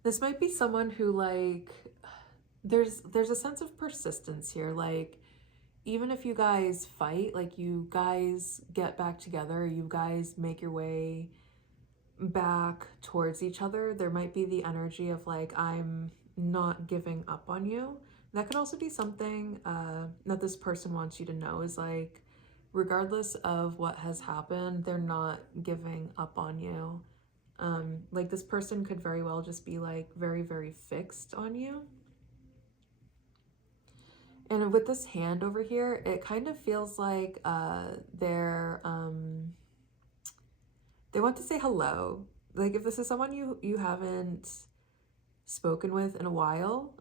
This might be someone who, like, there's a sense of persistence here. Like, even if you guys fight, like you guys get back together, you guys make your way back towards each other, there might be the energy of like, I'm not giving up on you. That could also be something that this person wants you to know, is like, regardless of what has happened, they're not giving up on you. Like this person could very well just be like very, very fixed on you. And with this hand over here, it kind of feels like they want to say hello. Like if this is someone you haven't spoken with in a while,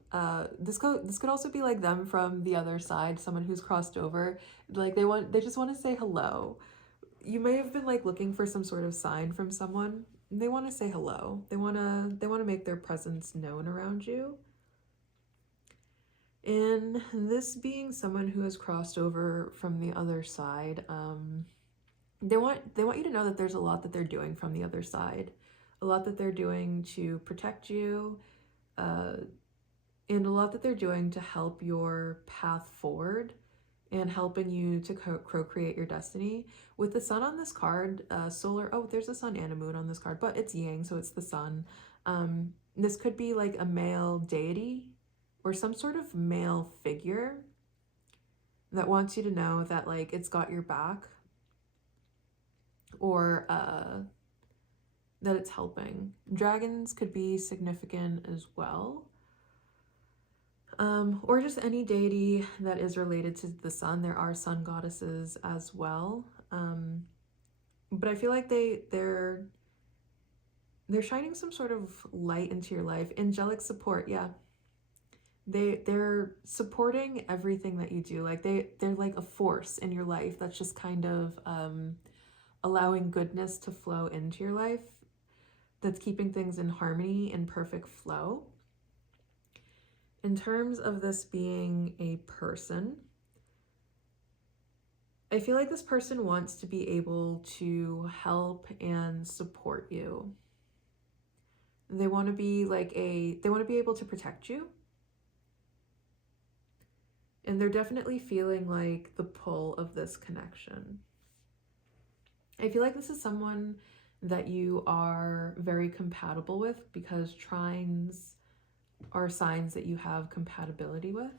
this could also be like them from the other side, someone who's crossed over. Like they just want to say hello. You may have been like looking for some sort of sign from someone. They want to say hello. They want to make their presence known around you. And this being someone who has crossed over from the other side, they want you to know that there's a lot that they're doing from the other side, a lot that they're doing to protect you, and a lot that they're doing to help your path forward and helping you to co-create your destiny. With the sun on this card, solar, oh, there's a sun and a moon on this card, but it's yang, so it's the sun. This could be like a male deity or some sort of male figure that wants you to know that like it's got your back, or that it's helping. Dragons could be significant as well. Or just any deity that is related to the sun. There are sun goddesses as well. But I feel like they're shining some sort of light into your life. Angelic support, yeah. They're supporting everything that you do. Like they're like a force in your life that's just kind of allowing goodness to flow into your life, that's keeping things in harmony and perfect flow. In terms of this being a person, I feel like this person wants to be able to help and support you. They want to be like they want to be able to protect you. And they're definitely feeling like the pull of this connection. I feel like this is someone that you are very compatible with, because trines are signs that you have compatibility with.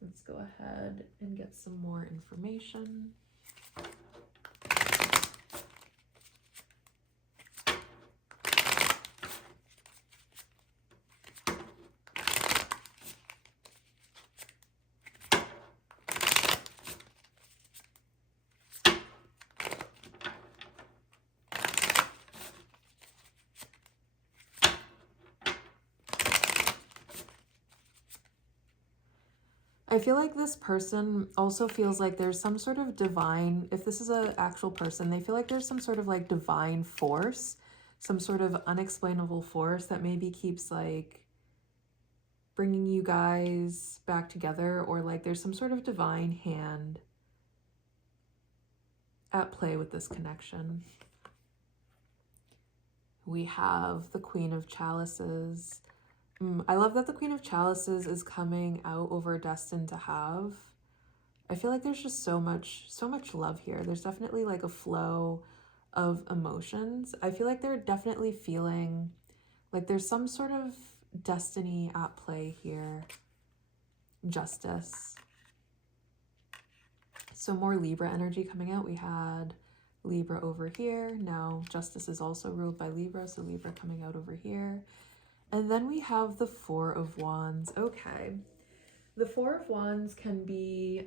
Let's go ahead and get some more information. I feel like this person also feels like there's some sort of divine, if this is an actual person, they feel like there's some sort of like divine force, some sort of unexplainable force that maybe keeps like bringing you guys back together, or like there's some sort of divine hand at play with this connection. We have the Queen of Chalices. I love that the Queen of Chalices is coming out over Destined to Have. I feel like there's just so much love here. There's definitely like a flow of emotions. I feel like they're definitely feeling like there's some sort of destiny at play here. Justice. So more Libra energy coming out. We had Libra over here. Now Justice is also ruled by Libra, so Libra coming out over here. And then we have the Four of Wands. Okay. The Four of Wands can be,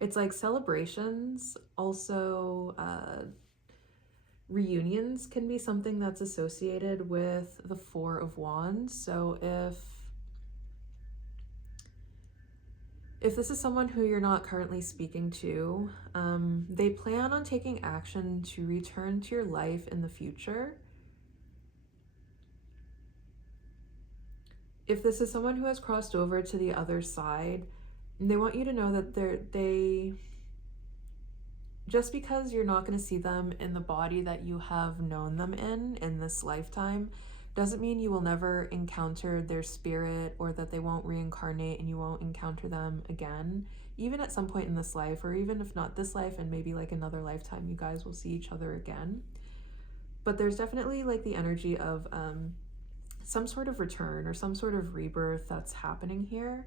it's like celebrations. Also, reunions can be something that's associated with the Four of Wands. So if this is someone who you're not currently speaking to, they plan on taking action to return to your life in the future. If this is someone who has crossed over to the other side, they want you to know that they just because you're not going to see them in the body that you have known them in this lifetime, doesn't mean you will never encounter their spirit, or that they won't reincarnate and you won't encounter them again. Even at some point in this life, or even if not this life and maybe like another lifetime, you guys will see each other again. But there's definitely like the energy of some sort of return or some sort of rebirth that's happening here.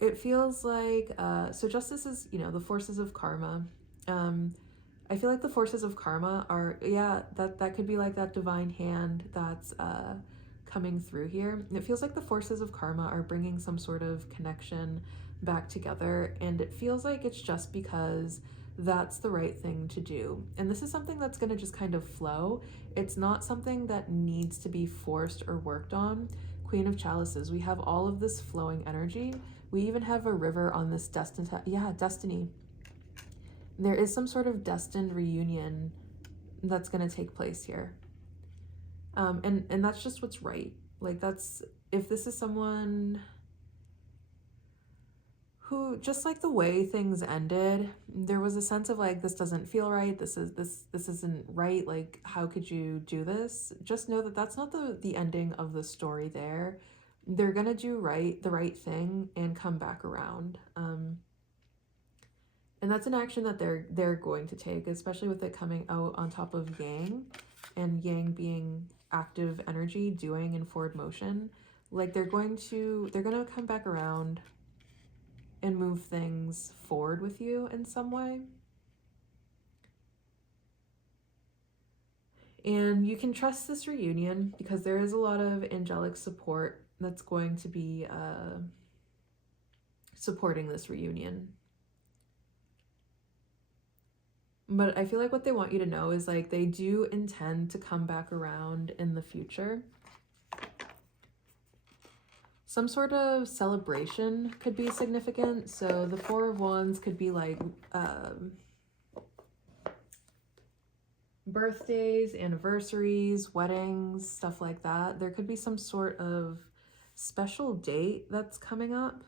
It feels like, so Justice is, you know, the forces of karma. I feel like the forces of karma are, yeah, that could be like that divine hand that's coming through here. And it feels like the forces of karma are bringing some sort of connection back together. And it feels like it's just because that's the right thing to do. And this is something that's going to just kind of flow. It's not something that needs to be forced or worked on. Queen of Chalices, we have all of this flowing energy. We even have a river on this destiny. There is some sort of destined reunion that's going to take place here. And that's just what's right. Like that's, if this is someone who, just like the way things ended, there was a sense of like, this doesn't feel right. This isn't right. Like, how could you do this? Just know that that's not the ending of the story there. They're going to do the right thing and come back around. And that's an action that they're going to take, especially with it coming out on top of Yang, and Yang being active energy, doing and forward motion. Like they're gonna come back around and move things forward with you in some way. And you can trust this reunion because there is a lot of angelic support that's going to be supporting this reunion. But I feel like what they want you to know is like they do intend to come back around in the future. Some sort of celebration could be significant. So the Four of Wands could be like birthdays, anniversaries, weddings, stuff like that. There could be some sort of special date that's coming up.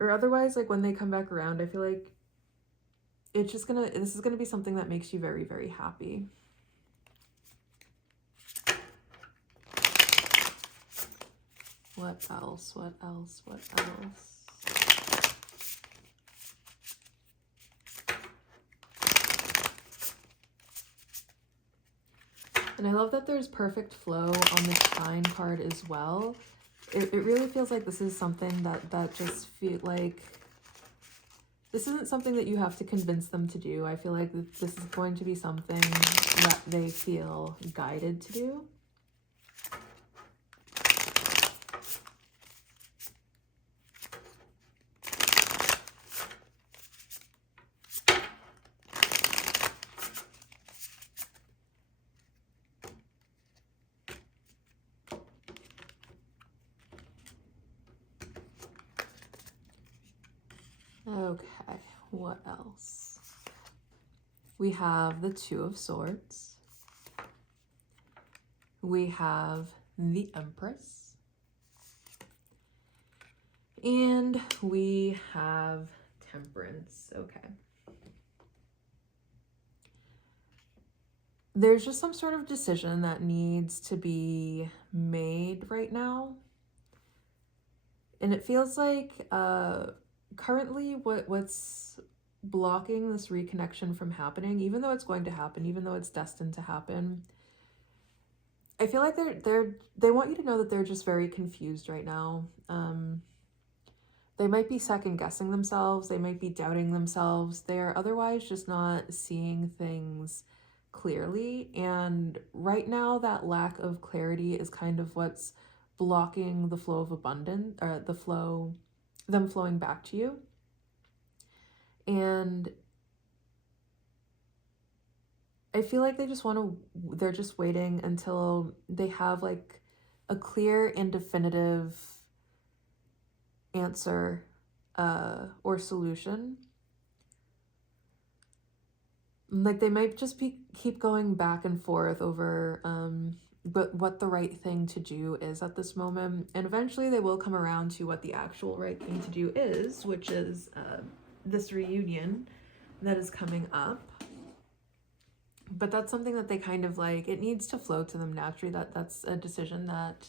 Or otherwise, like when they come back around, I feel like this is gonna be something that makes you very, very happy. What else? What else? What else? And I love that there's perfect flow on the Shine card as well. It really feels like this is something that just feel like, this isn't something that you have to convince them to do. I feel like this is going to be something that they feel guided to do. Okay, what else? We have the Two of Swords. We have the Empress. And we have Temperance. Okay. There's just some sort of decision that needs to be made right now. And it feels like currently what's blocking this reconnection from happening, even though it's going to happen, even though it's destined to happen, I feel like they want you to know that they're just very confused right now. They might be second guessing themselves. They might be doubting themselves. They are otherwise just not seeing things clearly. And right now, that lack of clarity is kind of what's blocking the flow of abundance, or them flowing back to you. And I feel like they're just waiting until they have like a clear and definitive answer or solution. Like they might just keep going back and forth over but what the right thing to do is at this moment, and eventually they will come around to what the actual right thing to do is, which is this reunion that is coming up. But that's something that they kind of like, it needs to flow to them naturally. That's a decision that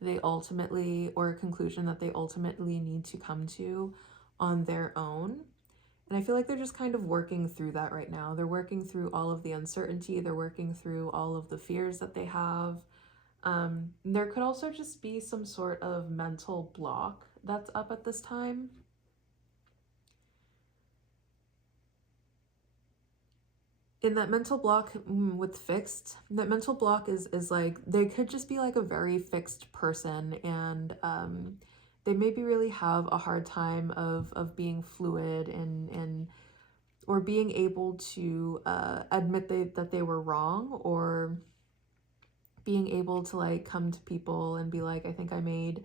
they ultimately, or a conclusion that they ultimately need to come to on their own. And I feel like they're just kind of working through that right now. They're working through all of the uncertainty. They're working through all of the fears that they have. There could also just be some sort of mental block that's up at this time. In that mental block with fixed, that mental block is like, they could just be like a very fixed person, and they maybe really have a hard time of being fluid and or being able to admit that they were wrong, or being able to like come to people and be like, I think I made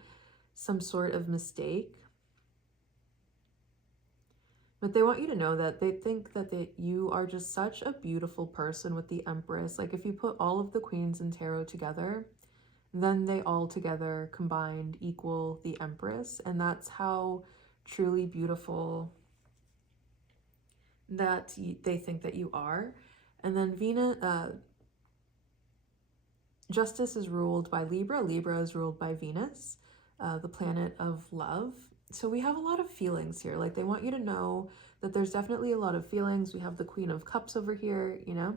some sort of mistake. But they want you to know that they think that you are just such a beautiful person with the Empress. Like if you put all of the queens in tarot together, then they all together combined equal the Empress. And that's how truly beautiful that they think that you are. And then Venus, Justice is ruled by Libra. Libra is ruled by Venus, the planet of love. So we have a lot of feelings here. Like they want you to know that there's definitely a lot of feelings. We have the Queen of Cups over here, you know,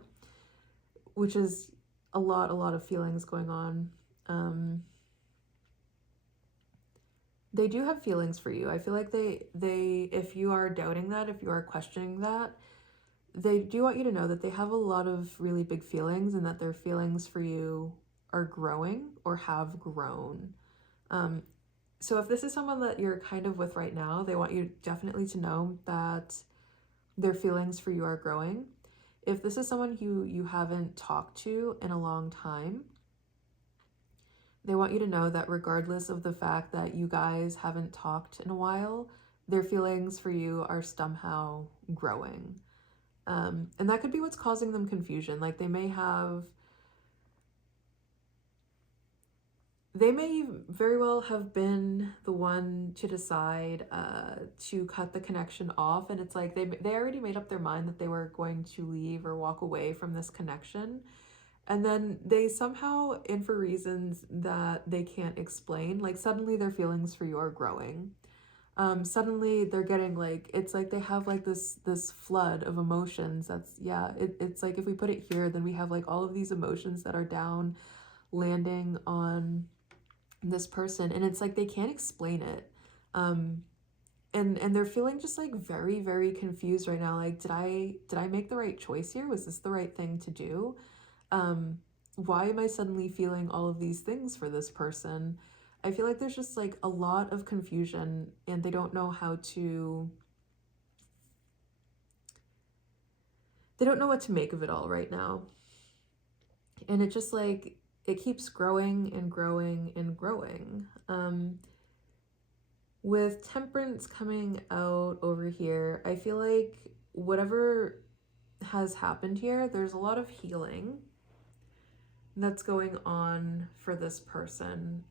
which is a lot of feelings going on. They do have feelings for you. I feel like they if you are doubting that, if you are questioning that, they do want you to know that they have a lot of really big feelings, and that their feelings for you are growing or have grown. So if this is someone that you're kind of with right now, they want you definitely to know that their feelings for you are growing. If this is someone who you haven't talked to in a long time, they want you to know that regardless of the fact that you guys haven't talked in a while, their feelings for you are somehow growing. And that could be what's causing them confusion. Like they may very well have been the one to decide to cut the connection off, and it's like they already made up their mind that they were going to leave or walk away from this connection, and then they somehow, and for reasons that they can't explain, like suddenly their feelings for you are growing. Suddenly they're getting like, it's like they have like this flood of emotions. That's, yeah, it's like if we put it here, then we have like all of these emotions that are down landing on this person, and it's like they can't explain it. And they're feeling just like very confused right now. Like, did I make the right choice here? Was this the right thing to do? Why am I suddenly feeling all of these things for this person? I feel like there's just like a lot of confusion, and they don't know what to make of it all right now. And it just like, it keeps growing and growing and growing. With Temperance coming out over here, I feel like whatever has happened here, there's a lot of healing that's going on for this person.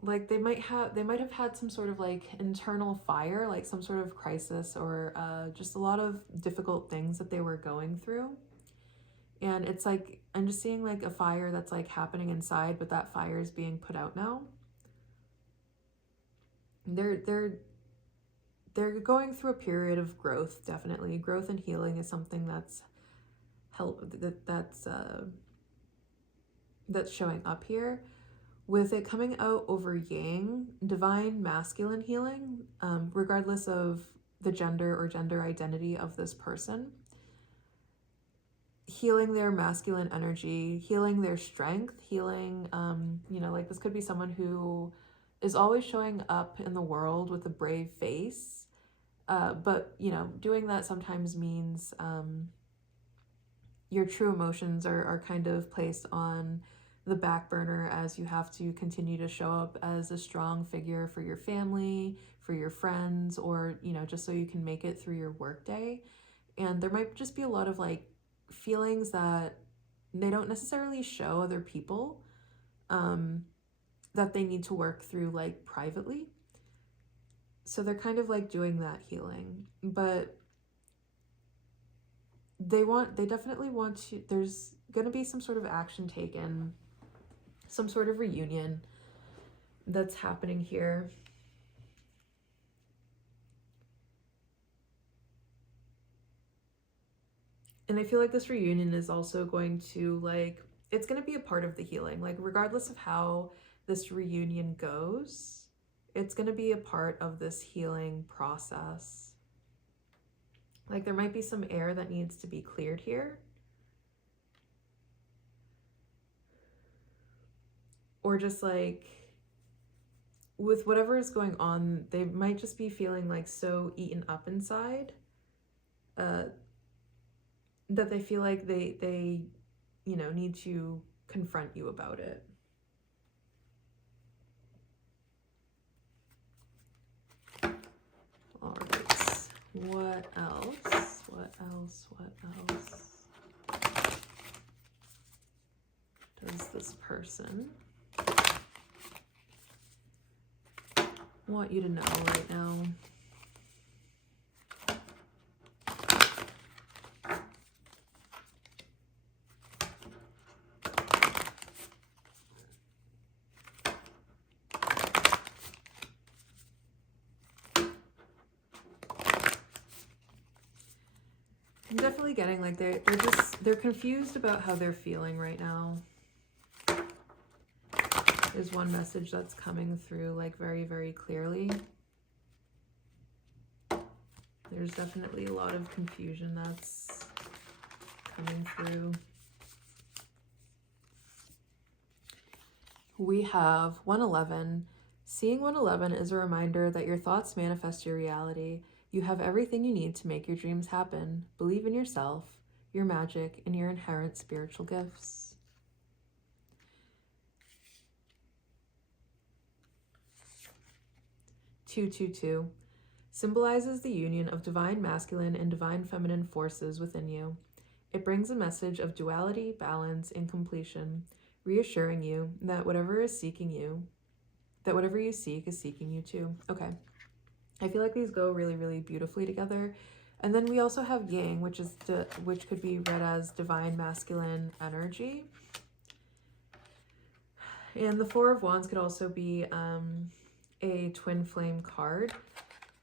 Like they might have had some sort of like internal fire, like some sort of crisis, or just a lot of difficult things that they were going through. And it's like I'm just seeing like a fire that's like happening inside, but that fire is being put out now. They're going through a period of growth. Definitely growth and healing is something that's that's showing up here. With it coming out over Yang, divine masculine healing, regardless of the gender or gender identity of this person, healing their masculine energy, healing their strength, healing, like this could be someone who is always showing up in the world with a brave face. But, doing that sometimes means your true emotions are kind of placed on the back burner as you have to continue to show up as a strong figure for your family, for your friends, or, just so you can make it through your workday. And there might just be a lot of like feelings that they don't necessarily show other people, that they need to work through like privately. So they're kind of like doing that healing, but they definitely want to, there's going to be some sort of action taken, some sort of reunion that's happening here. And I feel like this reunion is also going to like, it's going to be a part of the healing. Like regardless of how this reunion goes, it's going to be a part of this healing process. Like there might be some air that needs to be cleared here. Or just like with whatever is going on, they might just be feeling like so eaten up inside, that they feel like they need to confront you about it. All right. What else? Does this person want you to know right now? I'm definitely getting like they're confused about how they're feeling right now. There's one message that's coming through like very, very clearly. There's definitely a lot of confusion that's coming through. We have 111. Seeing 111 is a reminder that your thoughts manifest your reality. You have everything you need to make your dreams happen. Believe in yourself, your magic, and your inherent spiritual gifts. 222 symbolizes the union of divine masculine and divine feminine forces within you. It brings a message of duality, balance, and completion, reassuring you that whatever you seek is seeking you too. Okay. I feel like these go really, really beautifully together. And then we also have Yang, which could be read as divine masculine energy. And the Four of Wands could also be a twin flame card.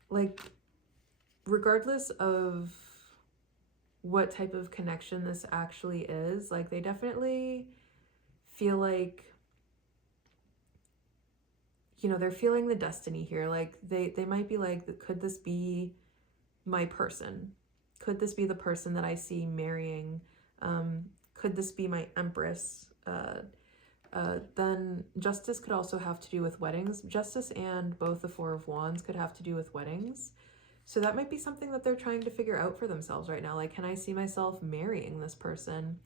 Like, regardless of what type of connection this actually is, like they definitely feel like, they're feeling the destiny here. Like they might be like, could this be my person? Could this be the person that I see marrying? Could this be my empress? Then Justice could also have to do with weddings. Justice and both the Four of Wands could have to do with weddings. So that might be something that they're trying to figure out for themselves right now. Like, can I see myself marrying this person?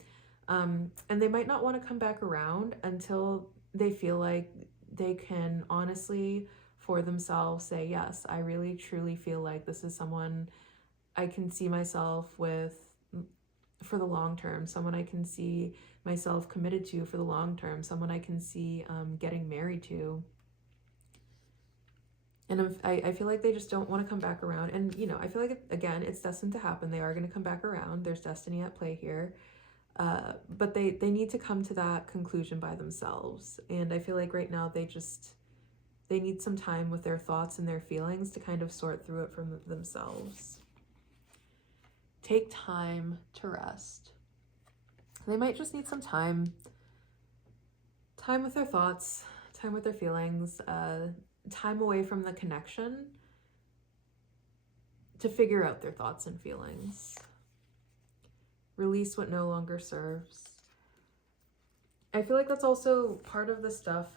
And they might not want to come back around until they feel like they can honestly for themselves say, yes, I really truly feel like this is someone I can see myself with for the long term, someone I can see myself committed to for the long term, someone I can see getting married to. And I feel like they just don't want to come back around. And, you know, I feel like, again, it's destined to happen. They are going to come back around. There's destiny at play here. But they need to come to that conclusion by themselves. And I feel like right now they need some time with their thoughts and their feelings to kind of sort through it from themselves. Take time to rest. They might just need some time with their thoughts, time with their feelings, time away from the connection to figure out their thoughts and feelings. Release what no longer serves. I feel like that's also part of the stuff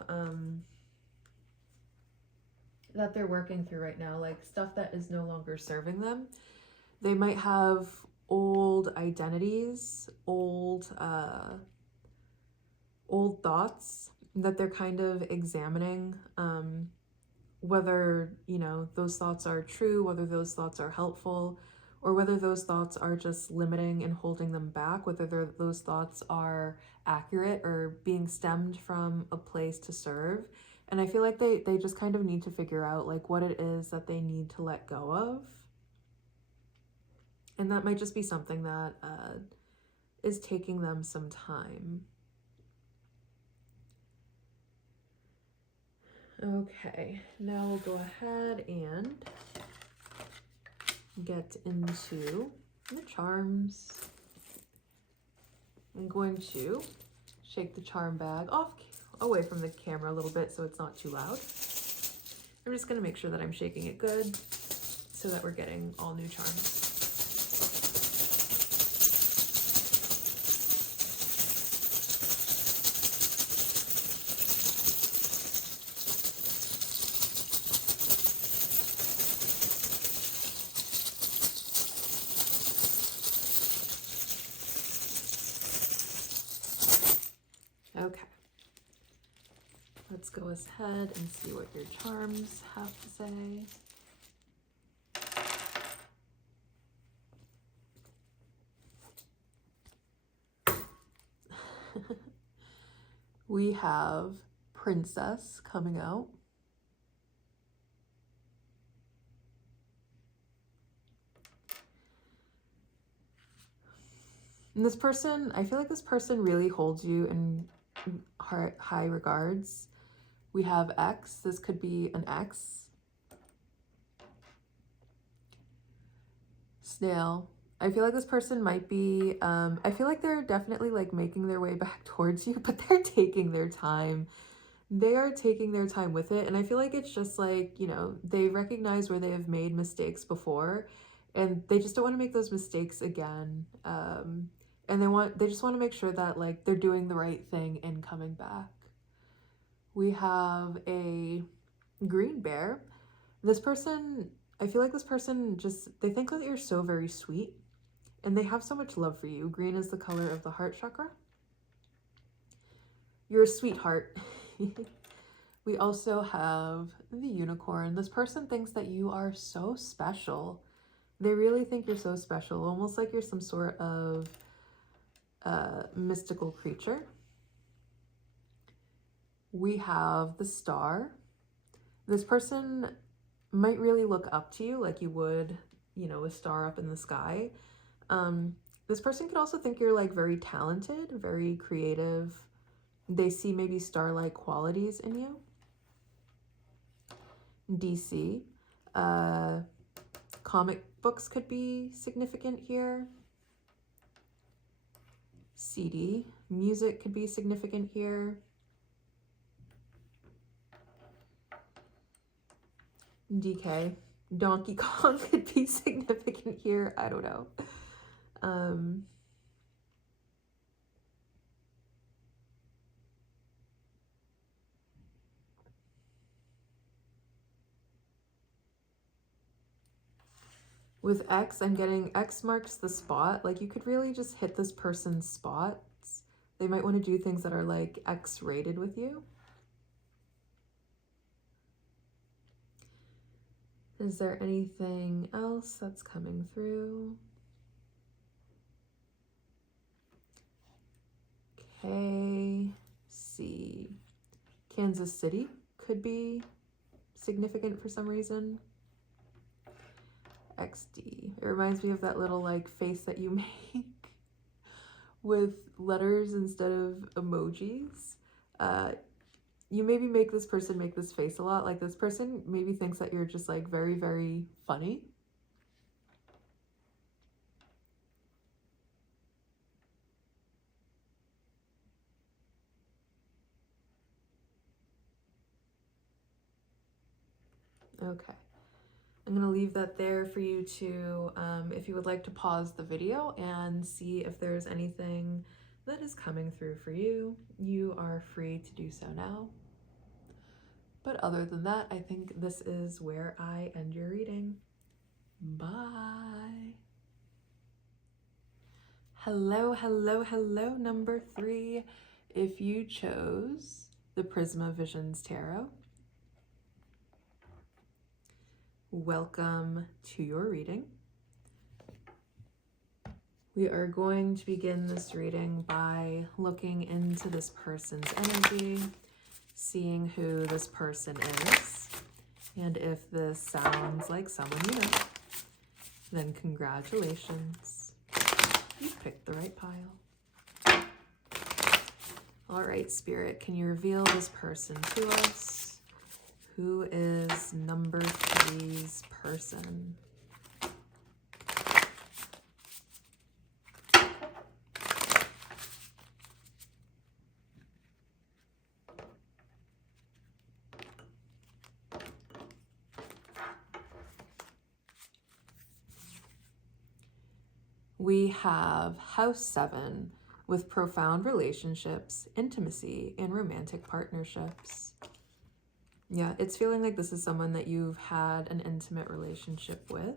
that they're working through right now, like stuff that is no longer serving them. They might have old identities, old thoughts that they're kind of examining, whether, you know, those thoughts are true, whether those thoughts are helpful, or whether those thoughts are just limiting and holding them back, whether those thoughts are accurate or being stemmed from a place to serve. And I feel like they just kind of need to figure out like what it is that they need to let go of. And that might just be something that is taking them some time. Okay, now we'll go ahead and get into the charms. I'm going to shake the charm bag away from the camera a little bit so it's not too loud. I'm just going to make sure that I'm shaking it good so that we're getting all new charms. Okay, let's go ahead and see what your charms have to say. We have Princess coming out. And this person, I feel like this person really holds you in high regards. We have X. This could be an ex. Snail. I feel like this person might be, I feel like they're definitely like making their way back towards you, but they're taking their time. They are taking their time with it. And I feel like it's just like, you know, they recognize where they have made mistakes before and they just don't want to make those mistakes again. And they just want to make sure that like they're doing the right thing in coming back. We have a green bear. This person, I feel like this person they think that you're so very sweet and they have so much love for you. Green is the color of the heart chakra. You're a sweetheart. We also have the unicorn. This person thinks that you are so special. They really think you're so special, almost like you're some sort of mystical creature. We have the star. This person might really look up to you like you would, you know, a star up in the sky. This person could also think you're like very talented, very creative. They see maybe star-like qualities in you. DC. Comic books could be significant here. CD. Music could be significant here. DK. Donkey Kong could be significant here. I don't know. With X, I'm getting X marks the spot. Like you could really just hit this person's spots. They might want to do things that are like X rated with you. Is there anything else that's coming through? Okay, C. Kansas City could be significant for some reason. XD. It reminds me of that little like face that you make with letters instead of emojis. You maybe make this person make this face a lot. Like this person maybe thinks that you're just like very, very funny. Okay. I'm going to leave that there for you to, if you would like to pause the video and see if there's anything that is coming through for you, you are free to do so now. But other than that, I think this is where I end your reading. Bye. Hello, hello, hello, number 3. If you chose the Prisma Visions Tarot, welcome to your reading. We are going to begin this reading by looking into this person's energy, seeing who this person is, and if this sounds like someone you know, then congratulations, you picked the right pile. All right, Spirit, can you reveal this person to us? Who is number 3's person? We have House 7 with profound relationships, intimacy, and romantic partnerships. Yeah, it's feeling like this is someone that you've had an intimate relationship with.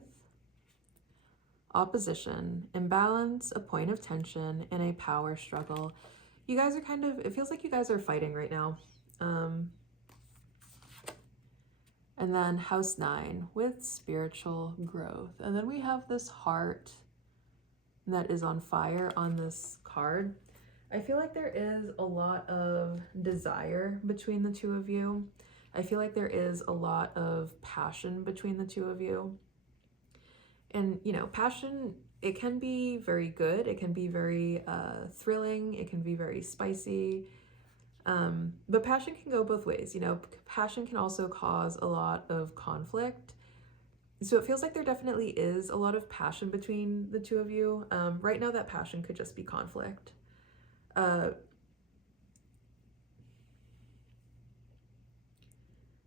Opposition, imbalance, a point of tension, and a power struggle. You guys are kind of, it feels like you guys are fighting right now. And then House 9 with spiritual growth. And then we have this heart that is on fire on this card. I feel like there is a lot of desire between the two of you. I feel like there is a lot of passion between the two of you. And, you know, passion, it can be very good. It can be very thrilling. It can be very spicy. But passion can go both ways. You know, passion can also cause a lot of conflict. So it feels like there definitely is a lot of passion between the two of you. Right now, that passion could just be conflict.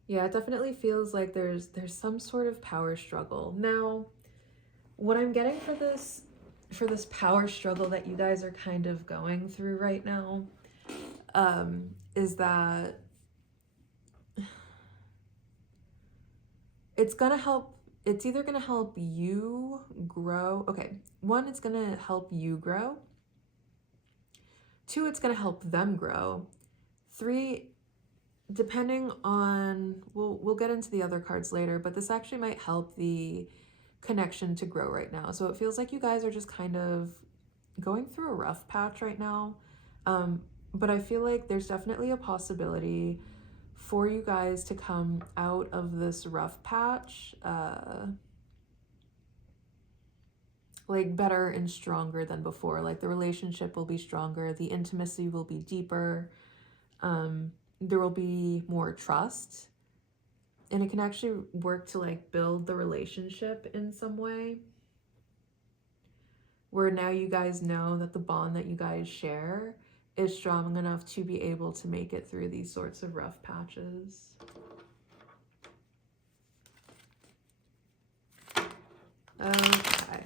Yeah, it definitely feels like there's some sort of power struggle. Now, what I'm getting for this power struggle that you guys are kind of going through right now, is that it's gonna help. It's either gonna help you grow. Okay, 1, it's gonna help you grow. 2, it's gonna help them grow. 3, depending on, we'll get into the other cards later, but this actually might help the connection to grow right now. So it feels like you guys are just kind of going through a rough patch right now. But I feel like there's definitely a possibility for you guys to come out of this rough patch like better and stronger than before. Like the relationship will be stronger, the intimacy will be deeper, there will be more trust, and it can actually work to like build the relationship in some way where now you guys know that the bond that you guys share is strong enough to be able to make it through these sorts of rough patches. Okay.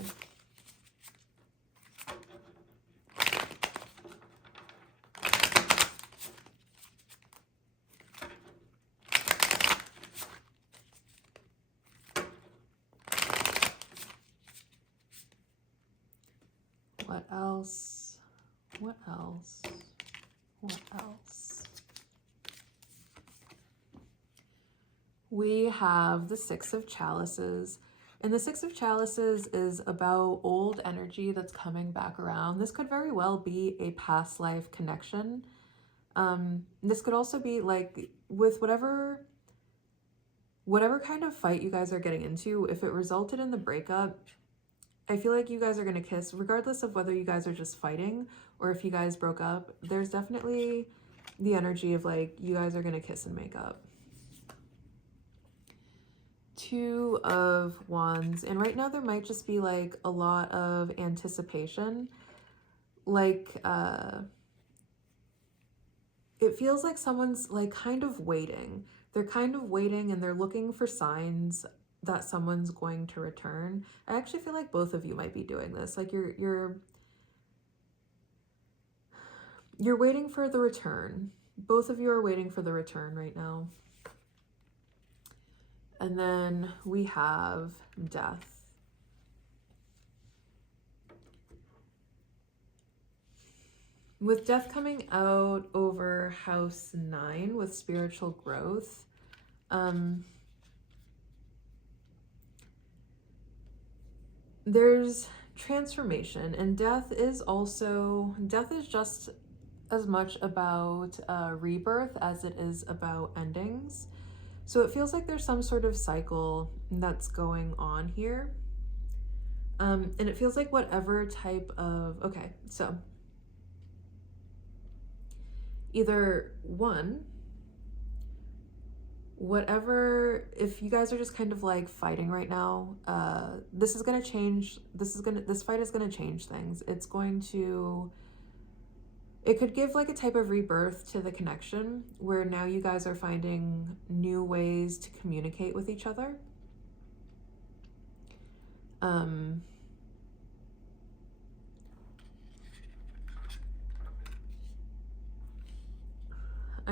What else? What else? What else? we have the Six of Chalices. And the Six of Chalices is about old energy that's coming back around. This could very well be a past life connection. This could also be like with whatever kind of fight you guys are getting into, if it resulted in the breakup, I feel like you guys are going to kiss, regardless of whether you guys are just fighting or if you guys broke up. There's definitely the energy of like you guys are going to kiss and make up. Two of Wands, and right now there might just be like a lot of anticipation, like it feels like someone's like kind of waiting. They're kind of waiting and they're looking for signs that someone's going to return. I actually feel like both of you might be doing this. Like you're waiting for the return. Both of you are waiting for the return right now. And then we have Death. With Death coming out over house 9 with spiritual growth, there's transformation, and death is just as much about rebirth as it is about endings. So it feels like there's some sort of cycle that's going on here. And it feels like whatever type of, okay, so either one, whatever, if you guys are just kind of like fighting right now, this is going to change. This fight is going to change things. It could give like a type of rebirth to the connection where now you guys are finding new ways to communicate with each other. I'm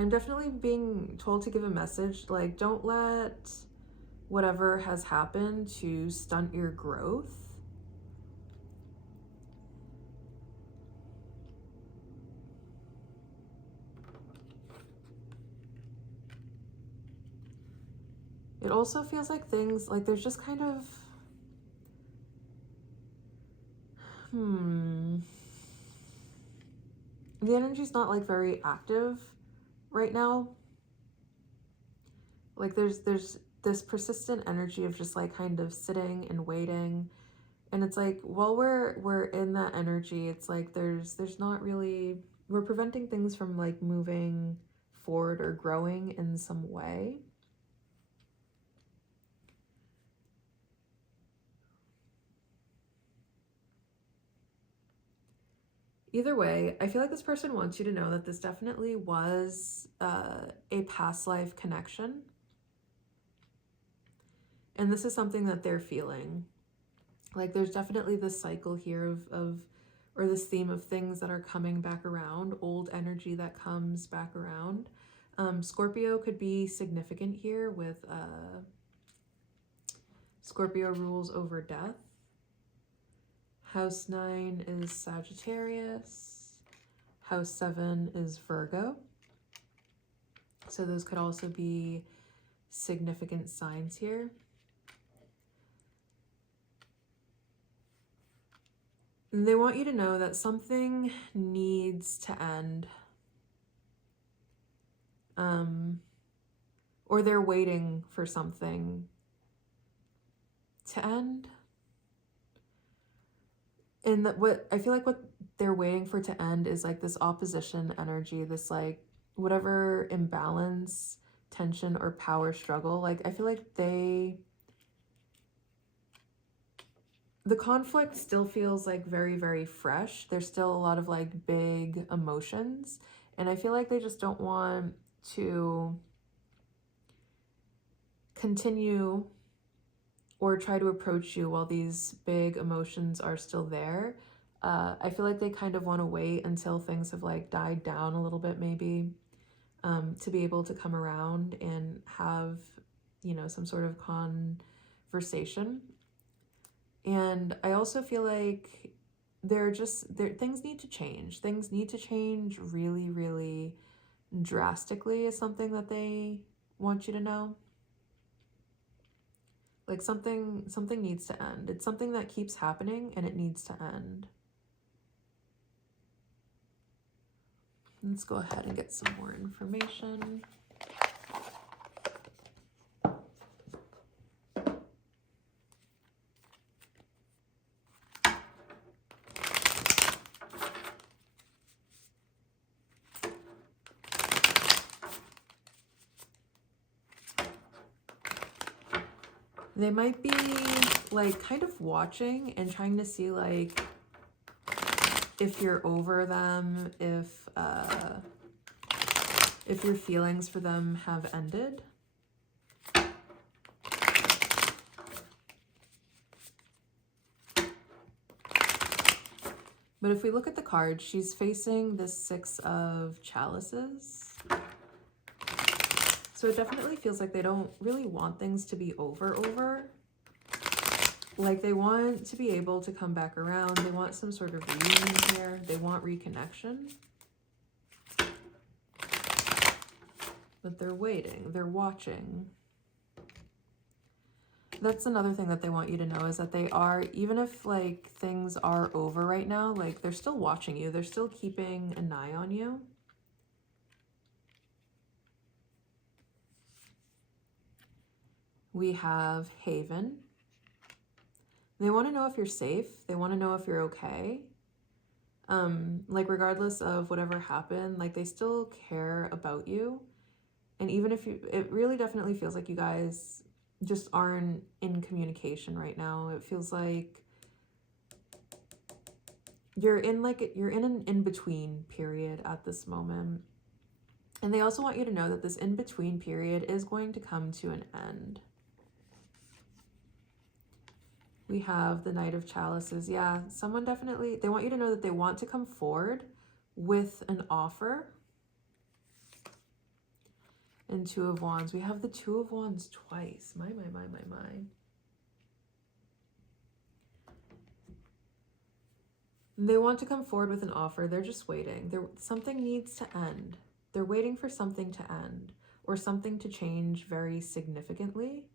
definitely being told to give a message, like don't let whatever has happened to stunt your growth. It also feels like things, like there's just kind of, the energy's not like very active right now. Like there's this persistent energy of just like kind of sitting and waiting. And it's like, while we're in that energy, it's like there's not really, we're preventing things from like moving forward or growing in some way. Either way, I feel like this person wants you to know that this definitely was a past life connection. And this is something that they're feeling. Like there's definitely this cycle here or this theme of things that are coming back around, old energy that comes back around. Scorpio could be significant here with Scorpio rules over death. House 9 is Sagittarius. House 7 is Virgo. So those could also be significant signs here. And they want you to know that something needs to end. Or they're waiting for something to end. And that what I feel like what they're waiting for to end is like this opposition energy, this like whatever imbalance, tension, or power struggle. Like I feel like the conflict still feels like very, very fresh. There's still a lot of like big emotions. And I feel like they just don't want to continue or try to approach you while these big emotions are still there. I feel like they kind of want to wait until things have like died down a little bit, maybe, to be able to come around and have, you know, some sort of conversation. And I also feel like things need to change. Things need to change really, really drastically is something that they want you to know. Like something needs to end. It's something that keeps happening and it needs to end. Let's go ahead and get some more information. They might be like kind of watching and trying to see like if you're over them, if your feelings for them have ended. But if we look at the card, she's facing the Six of Chalices. So it definitely feels like they don't really want things to be over. Like they want to be able to come back around. They want some sort of reunion here. They want reconnection. But they're waiting. They're watching. That's another thing that they want you to know, is that they are, even if like things are over right now, like they're still watching you. They're still keeping an eye on you. We have Haven. They want to know if you're safe. They want to know if you're okay. Like regardless of whatever happened, like they still care about you. And even if it really definitely feels like you guys just aren't in communication right now. It feels like you're in an in-between period at this moment. And they also want you to know that this in-between period is going to come to an end. We have the Knight of Chalices. Yeah, someone definitely, they want you to know that they want to come forward with an offer. And Two of Wands. We have the Two of Wands twice. My. They want to come forward with an offer. They're just waiting. Something needs to end. They're waiting for something to end or something to change very significantly.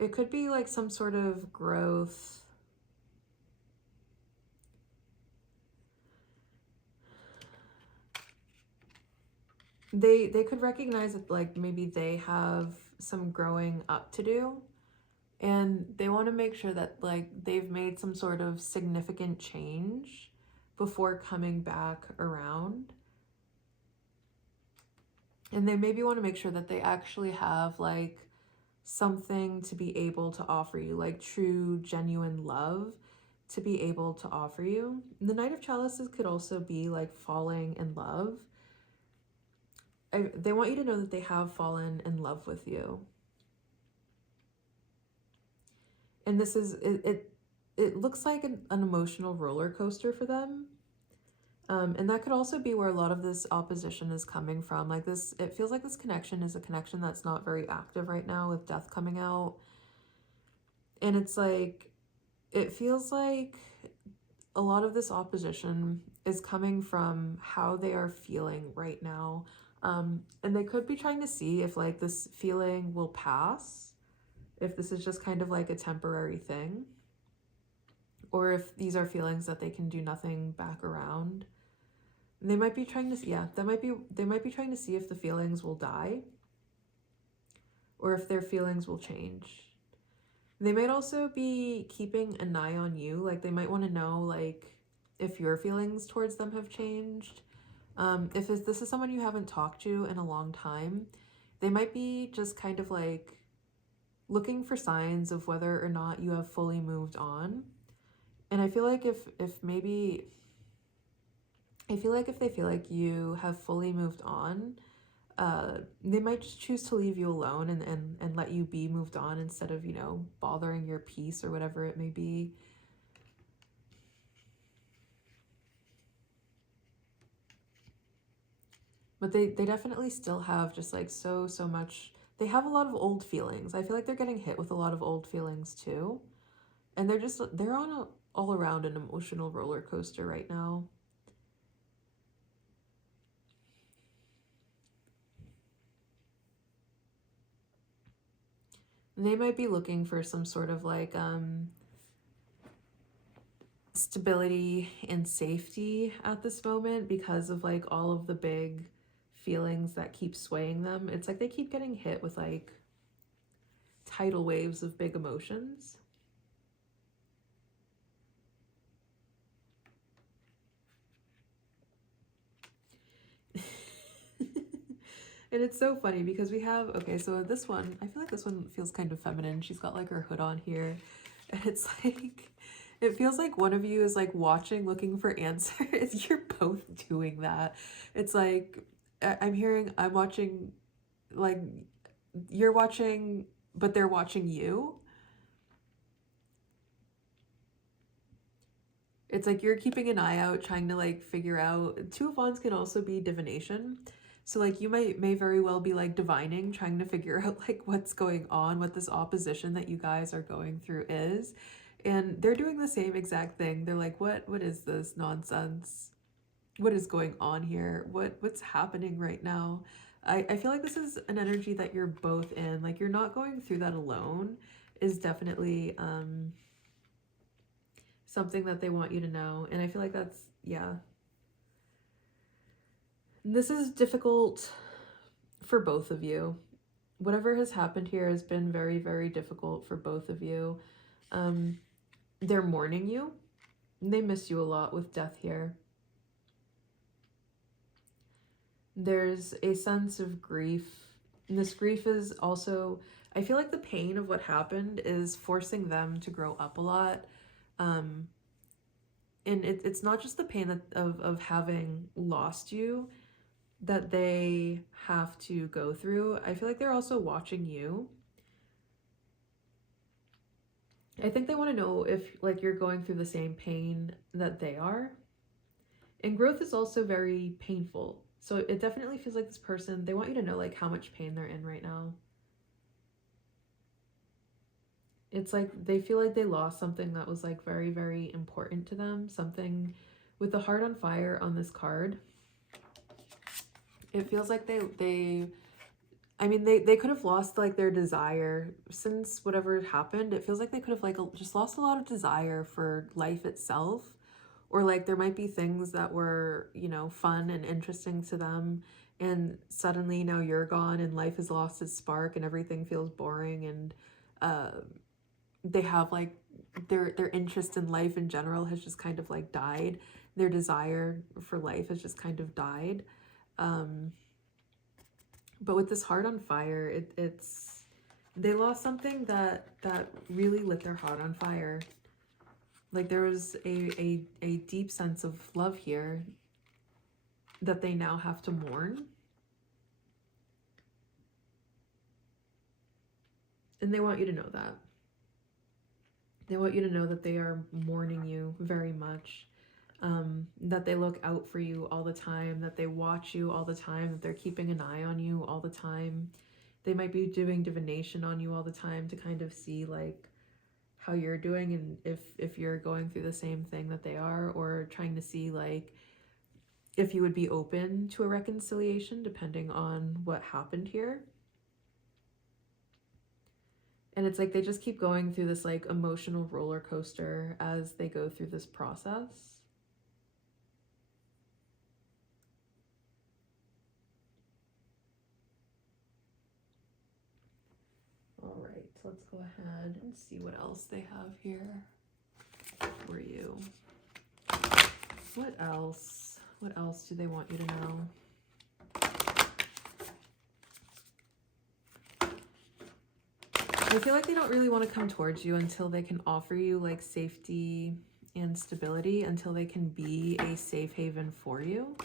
It could be like some sort of growth. They could recognize that like maybe they have some growing up to do, and they want to make sure that like they've made some sort of significant change before coming back around. And they maybe want to make sure that they actually have like something to be able to offer you, like true, genuine love to be able to offer you. And the Knight of Chalices could also be like falling in love. They want you to know that they have fallen in love with you. And this is, it looks like an emotional roller coaster for them. And that could also be where a lot of this opposition is coming from. Like this, it feels like this connection is a connection that's not very active right now with Death coming out. And it's like, it feels like a lot of this opposition is coming from how they are feeling right now. And they could be trying to see if like this feeling will pass, if this is just kind of like a temporary thing, or if these are feelings that they can do nothing back around. They might be trying to, yeah, they might be trying to see if the feelings will die or if their feelings will change. They might also be keeping an eye on you. Like they might want to know like if your feelings towards them have changed. If this is someone you haven't talked to in a long time, they might be just kind of like looking for signs of whether or not you have fully moved on. And I feel like if they feel like you have fully moved on, they might just choose to leave you alone and let you be moved on instead of, you know, bothering your peace or whatever it may be. But they definitely still have just like so much. They have a lot of old feelings. I feel like they're getting hit with a lot of old feelings too. And they're on all around an emotional roller coaster right now. They might be looking for some sort of like stability and safety at this moment because of like all of the big feelings that keep swaying them. It's like they keep getting hit with like tidal waves of big emotions. And it's so funny because we have, okay, so this one, I feel like this one feels kind of feminine. She's got like her hood on here. And it's like, it feels like one of you is like watching, looking for answers. You're both doing that. It's like, I'm watching, like, you're watching, but they're watching you. It's like you're keeping an eye out, trying to like figure out. Two of Wands can also be divination. So like you may very well be like divining, trying to figure out like what's going on, what this opposition that you guys are going through is. And they're doing the same exact thing. They're like, what is this nonsense? What is going on here? What's happening right now? I feel like this is an energy that you're both in. Like you're not going through that alone is definitely something that they want you to know. And I feel like that's, yeah. This is difficult for both of you. Whatever has happened here has been very, very difficult for both of you. They're mourning you. They miss you a lot with death here. There's a sense of grief. And this grief is also, I feel like the pain of what happened is forcing them to grow up a lot. And it's not just the pain of having lost you that they have to go through. I feel like they're also watching you. I think they want to know if like you're going through the same pain that they are. And growth is also very painful. So it definitely feels like this person, they want you to know like how much pain they're in right now. It's like they feel like they lost something that was like very, very important to them. Something with the heart on fire on this card. It feels like they could have lost like their desire since whatever happened. It feels like they could have like just lost a lot of desire for life itself, or like there might be things that were, you know, fun and interesting to them, and suddenly now you're gone and life has lost its spark and everything feels boring, and they have like their interest in life in general has just kind of like died. Their desire for life has just kind of died. But with this heart on fire, it's they lost something that really lit their heart on fire. Like there was a deep sense of love here that they now have to mourn. And they want you to know that. They want you to know that they are mourning you very much. That they look out for you all the time, that they watch you all the time, that they're keeping an eye on you all the time. They might be doing divination on you all the time to kind of see like how you're doing and if you're going through the same thing that they are, or trying to see like if you would be open to a reconciliation depending on what happened here. And it's like they just keep going through this like emotional roller coaster as they go through this process. All right, let's go ahead and see what else they have here for you. What else? What else do they want you to know? I feel like they don't really want to come towards you until they can offer you like safety and stability, until they can be a safe haven for you.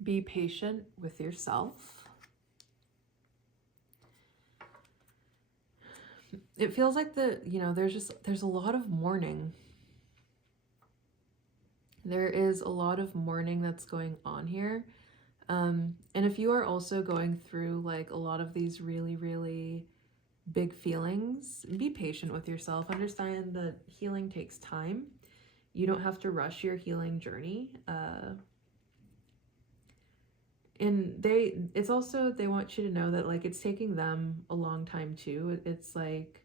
Be patient with yourself. It feels like there's a lot of mourning. There is a lot of mourning that's going on here. And if you are also going through like a lot of these really, really big feelings, be patient with yourself. Understand that healing takes time. You don't have to rush your healing journey. And it's also, they want you to know that like it's taking them a long time too. It's like,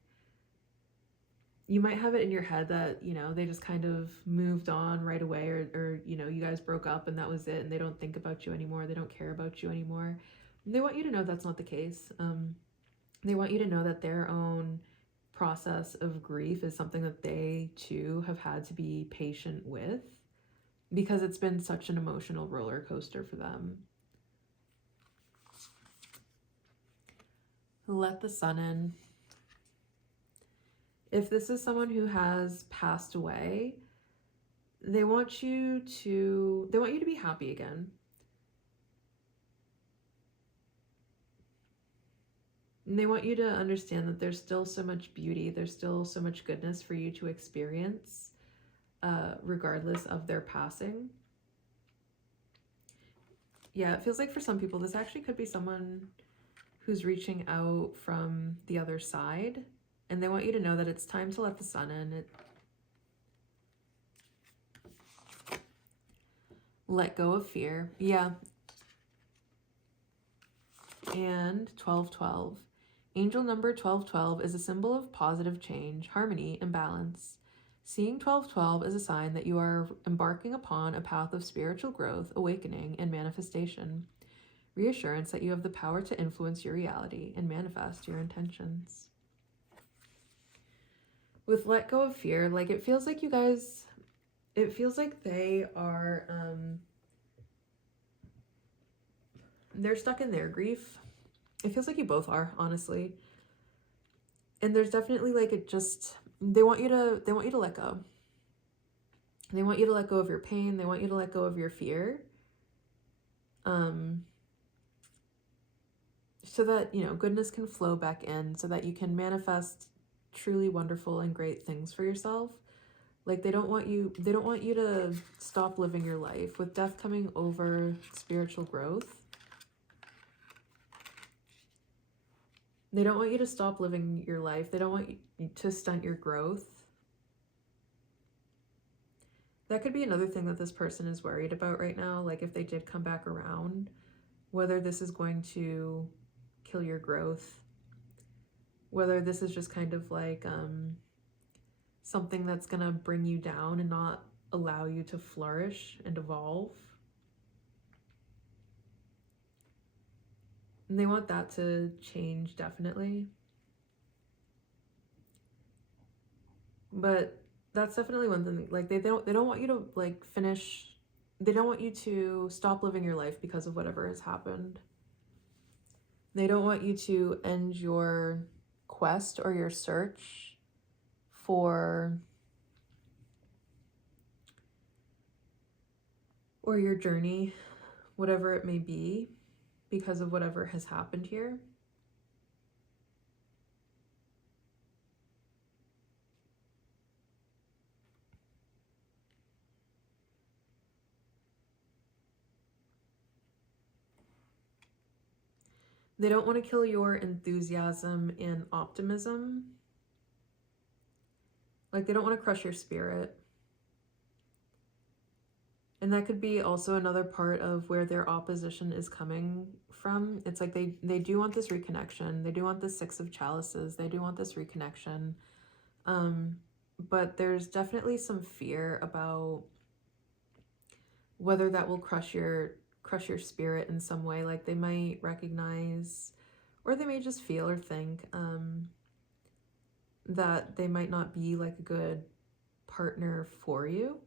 you might have it in your head that, you know, they just kind of moved on right away, or you know, you guys broke up and that was it, and they don't think about you anymore, they don't care about you anymore. And they want you to know that's not the case. They want you to know that their own process of grief is something that they too have had to be patient with, because it's been such an emotional roller coaster for them. Let the sun in. If this is someone who has passed away, they want you to be happy again. And they want you to understand that there's still so much beauty, there's still so much goodness for you to experience, regardless of their passing. Yeah, it feels like for some people, this actually could be someone who's reaching out from the other side, and they want you to know that it's time to let the sun in. Let go of fear. Yeah. And 1212. Angel number 1212 is a symbol of positive change, harmony, and balance. Seeing 1212 is a sign that you are embarking upon a path of spiritual growth, awakening, and manifestation. Reassurance that you have the power to influence your reality and manifest your intentions. With let go of fear, like it feels like you guys, it feels like they are, they're stuck in their grief. It feels like you both are, honestly. And there's definitely like they want you to let go. They want you to let go of your pain. They want you to let go of your fear. So that, you know, goodness can flow back in, so that you can manifest truly wonderful and great things for yourself. Like they don't want you to stop living your life. With death coming over spiritual growth, they don't want you to stop living your life. They don't want you to stunt your growth. That could be another thing that this person is worried about right now. Like if they did come back around, whether this is going to kill your growth, whether this is just kind of like something that's gonna bring you down and not allow you to flourish and evolve. And they want that to change, definitely. But that's definitely one thing. Like they don't want you to like finish. They don't want you to stop living your life because of whatever has happened. They don't want you to end your quest or your search for, or your journey, whatever it may be, because of whatever has happened here. They don't want to kill your enthusiasm and optimism. Like they don't want to crush your spirit. And that could be also another part of where their opposition is coming from. It's like they do want this reconnection. They do want the Six of Chalices. They do want this reconnection. But there's definitely some fear about whether that will crush your spirit in some way. Like they might recognize, or they may just feel or think that they might not be like a good partner for you.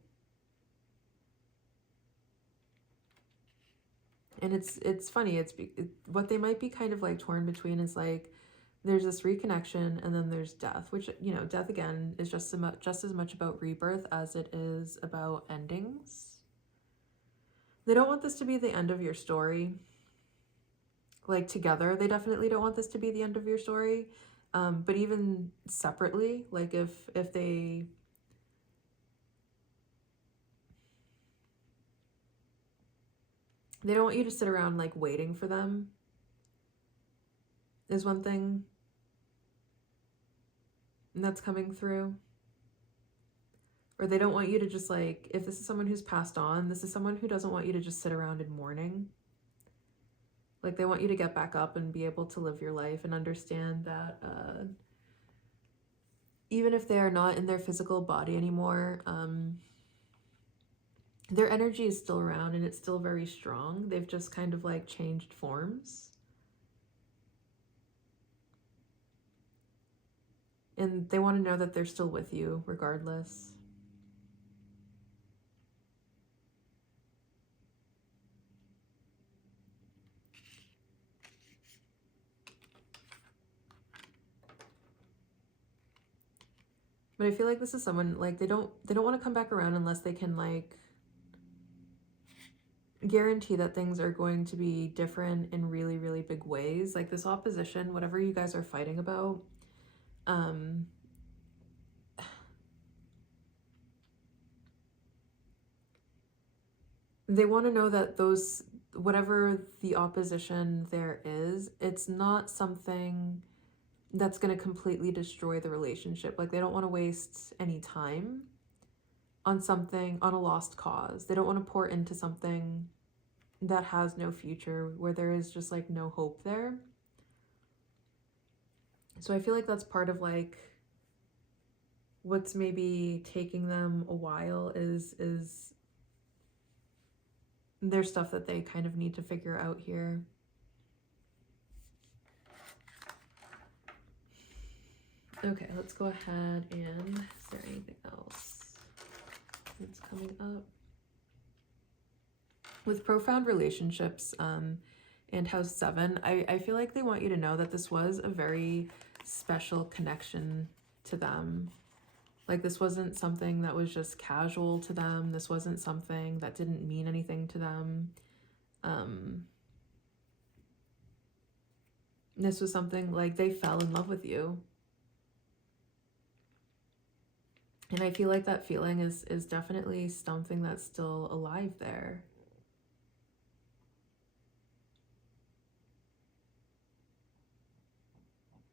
And it's funny, what they might be kind of like torn between is like there's this reconnection and then there's death, which, you know, death again is just as much about rebirth as it is about endings. They don't want this to be the end of your story. Like together, they definitely don't want this to be the end of your story. But even separately, like if they They don't want you to sit around like waiting for them, is one thing that's coming through. Or they don't want you to just like, if this is someone who's passed on, this is someone who doesn't want you to just sit around in mourning. Like they want you to get back up and be able to live your life and understand that even if they are not in their physical body anymore, their energy is still around and it's still very strong. They've just kind of like changed forms. And they want to know that they're still with you regardless. But I feel like this is someone like they don't want to come back around unless they can like guarantee that things are going to be different in really, really big ways. Like this opposition, whatever you guys are fighting about, they want to know that those, whatever the opposition there is, it's not something that's going to completely destroy the relationship. Like they don't want to waste any time on something, on a lost cause. They don't want to pour into something that has no future, where there is just like no hope there. So I feel like that's part of like what's maybe taking them a while is there's stuff that they kind of need to figure out here. Okay, let's go ahead and is there anything else that's coming up? With profound relationships and house 7, I feel like they want you to know that this was a very special connection to them. Like this wasn't something that was just casual to them. This wasn't something that didn't mean anything to them. This was something like they fell in love with you. And I feel like that feeling is definitely something that's still alive there.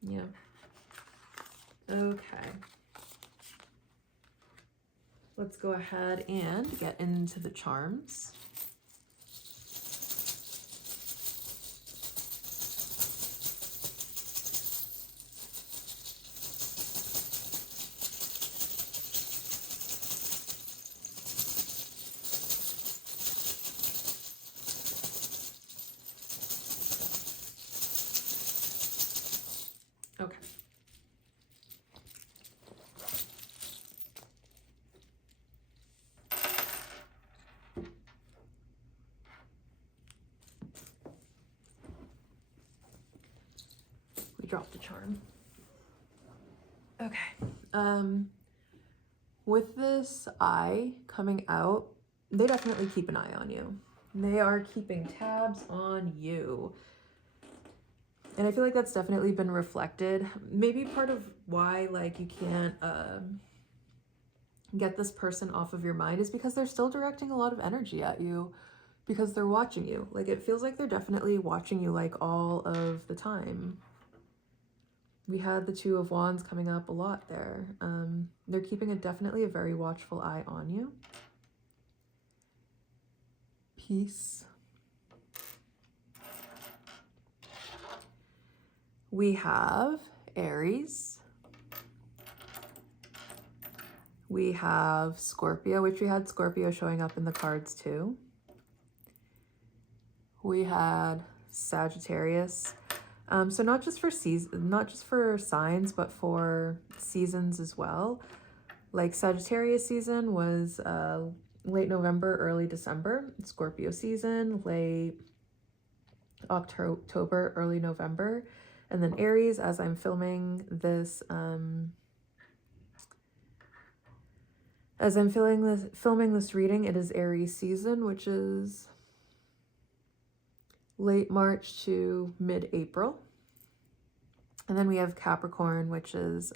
Yeah. Okay. Let's go ahead and get into the charms. Okay. We dropped a charm. Okay. With this eye coming out, they definitely keep an eye on you. They are keeping tabs on you. And I feel like that's definitely been reflected. Maybe part of why like you can't get this person off of your mind is because they're still directing a lot of energy at you, because they're watching you. Like it feels like they're definitely watching you like all of the time. We had the 2 of Wands coming up a lot there. They're keeping definitely a very watchful eye on you. Peace. We have Aries. We have Scorpio, which we had Scorpio showing up in the cards too. We had Sagittarius. So not just for signs, but for seasons as well. Like Sagittarius season was late November, early December. Scorpio season, late October, early November. And then Aries, as I'm filming this, filming this reading, it is Aries season, which is late March to mid-April. And then we have Capricorn, which is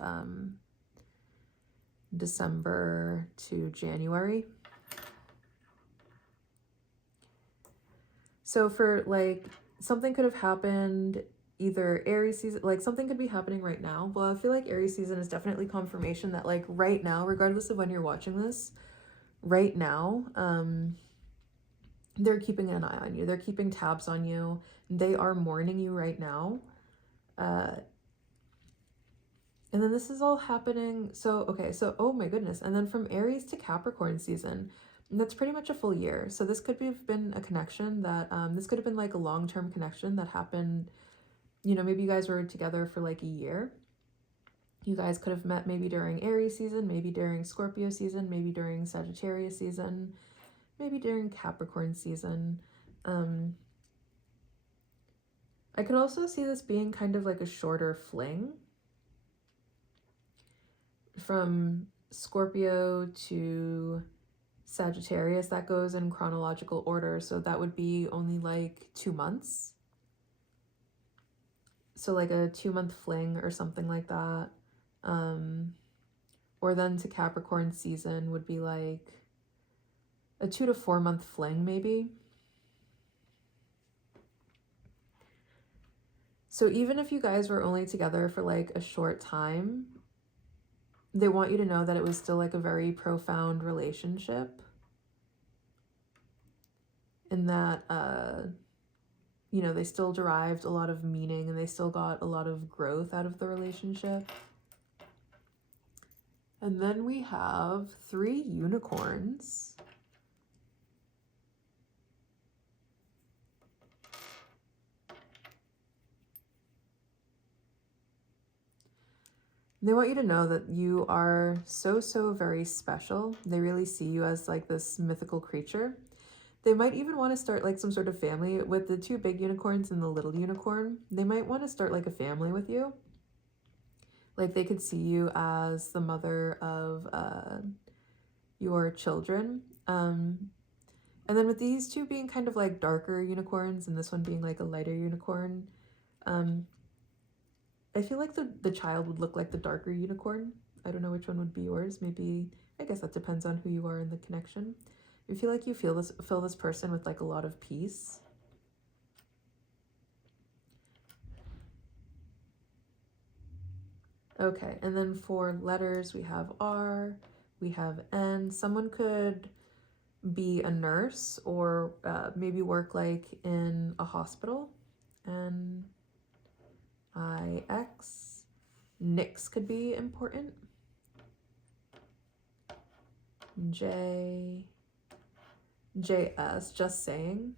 December to January. So for like, something could have happened either Aries season, like something could be happening right now. Well, I feel like Aries season is definitely confirmation that like right now, regardless of when you're watching this, right now, they're keeping an eye on you. They're keeping tabs on you. They are mourning you right now. And then this is all happening. So, okay, so, oh my goodness. And then from Aries to Capricorn season, and that's pretty much a full year. So this could have been a connection that, this could have been like a long-term connection that happened, you know, maybe you guys were together for like a year. You guys could have met maybe during Aries season, maybe during Scorpio season, maybe during Sagittarius season, maybe during Capricorn season. I could also see this being kind of like a shorter fling from Scorpio to Sagittarius. That goes in chronological order, so that would be only like 2 months. So like a 2-month fling or something like that. Or then to Capricorn season would be like a 2 to 4 month fling maybe. So even if you guys were only together for like a short time, they want you to know that it was still like a very profound relationship, and that you know, they still derived a lot of meaning and they still got a lot of growth out of the relationship. And then we have 3 unicorns. They want you to know that you are so, so very special. They really see you as like this mythical creature. They might even want to start like some sort of family with the 2 big unicorns and the little unicorn. They might want to start like a family with you. Like they could see you as the mother of your children. And then with these 2 being kind of like darker unicorns and this one being like a lighter unicorn, I feel like the child would look like the darker unicorn. I don't know which one would be yours. Maybe, I guess that depends on who you are in the connection. I feel like you fill this person with like a lot of peace. Okay, and then for letters, we have R, we have N. Someone could be a nurse or maybe work like in a hospital. N, I, X. Nyx could be important. J, JS, just saying.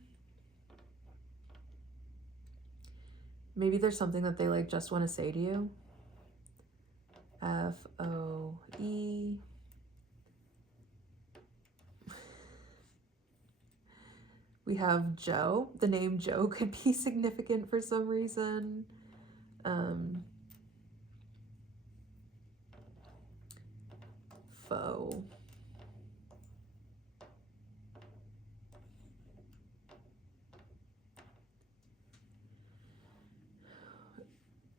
Maybe there's something that they like just want to say to you. FOE. We have Joe. The name Joe could be significant for some reason. Foe.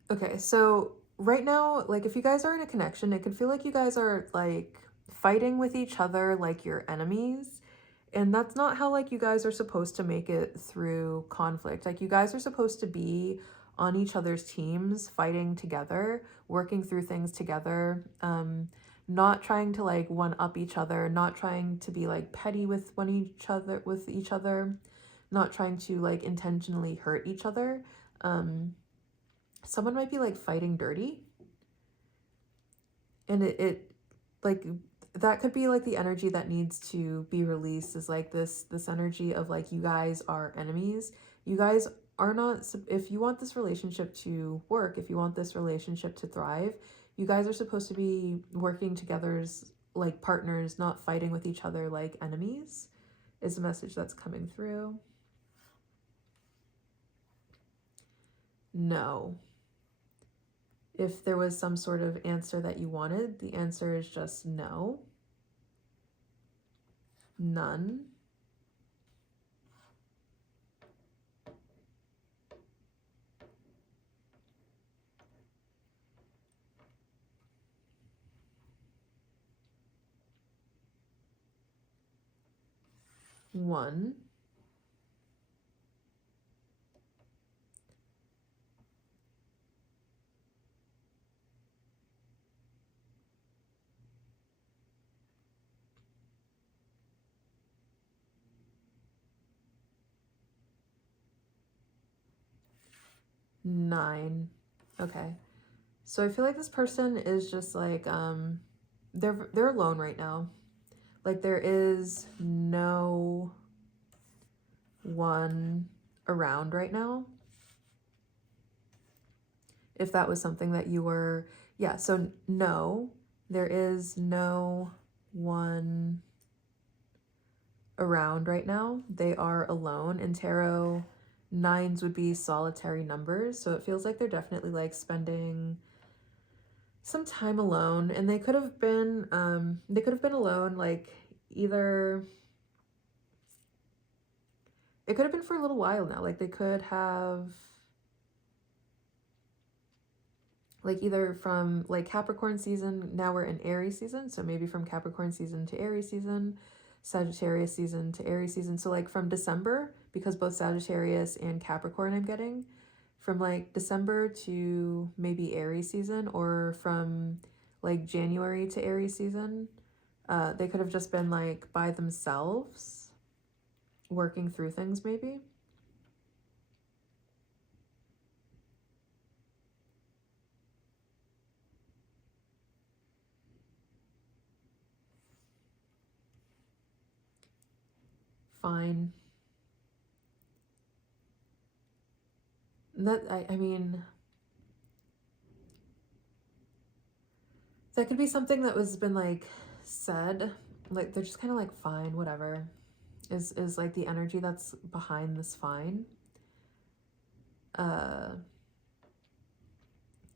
Okay, so right now, like if you guys are in a connection, it could feel like you guys are like fighting with each other like you're enemies. And that's not how like you guys are supposed to make it through conflict. Like you guys are supposed to be on each other's teams, fighting together, working through things together, not trying to like one up each other, not trying to be like petty with each other, not trying to like intentionally hurt each other. Someone might be like fighting dirty, and it like that could be like the energy that needs to be released, is like this energy of like you guys are enemies. You guys are not, if you want this relationship to work, if you want this relationship to thrive, you guys are supposed to be working together as like partners, not fighting with each other like enemies, is the message that's coming through. No. If there was some sort of answer that you wanted, the answer is just no. None. One. 9. Okay. So I feel like this person is just like, they're alone right now. Like there is no one around right now. If that was something that you were, yeah, so no, there is no one around right now. They are alone. In tarot, 9s would be solitary numbers. So it feels like they're definitely like spending some time alone, and they could have been alone, like either it could have been for a little while now. Like they could have, like either from like Capricorn season, now we're in Aries season, so maybe from Capricorn season to Aries season, Sagittarius season to Aries season. So like from December, because both Sagittarius and Capricorn I'm getting, from like December to maybe Aries season, or from like January to Aries season. They could have just been like by themselves, working through things maybe. Fine. That, I mean, that could be something that was been like said, like they're just kind of like, fine, whatever, is like the energy that's behind this fine. And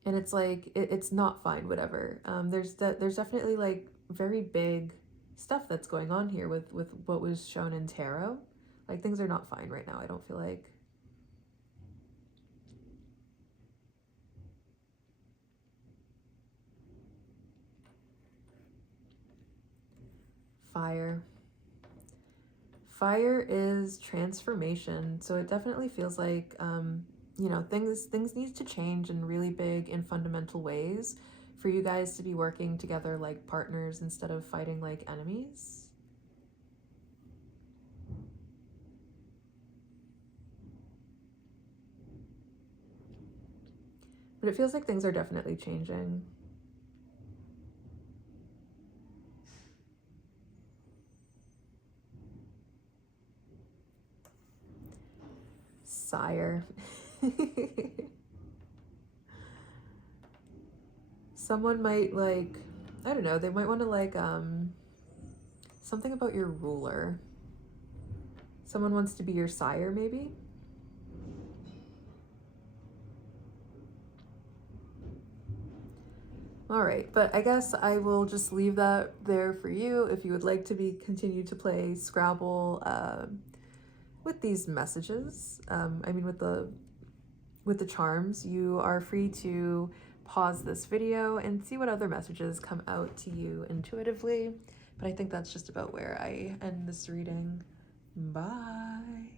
it's like, it's not fine, whatever. There's definitely like very big stuff that's going on here with what was shown in tarot. Like things are not fine right now, I don't feel like. Fire. Fire is transformation, so it definitely feels like, you know, things need to change in really big and fundamental ways for you guys to be working together like partners instead of fighting like enemies. But it feels like things are definitely changing. Sire. Someone might like, I don't know, they might want to like, something about your ruler. Someone wants to be your sire, maybe? All right, but I guess I will just leave that there for you. If you would like to continue to play Scrabble with these messages, I mean with the charms, you are free to pause this video and see what other messages come out to you intuitively. But I think that's just about where I end this reading. Bye.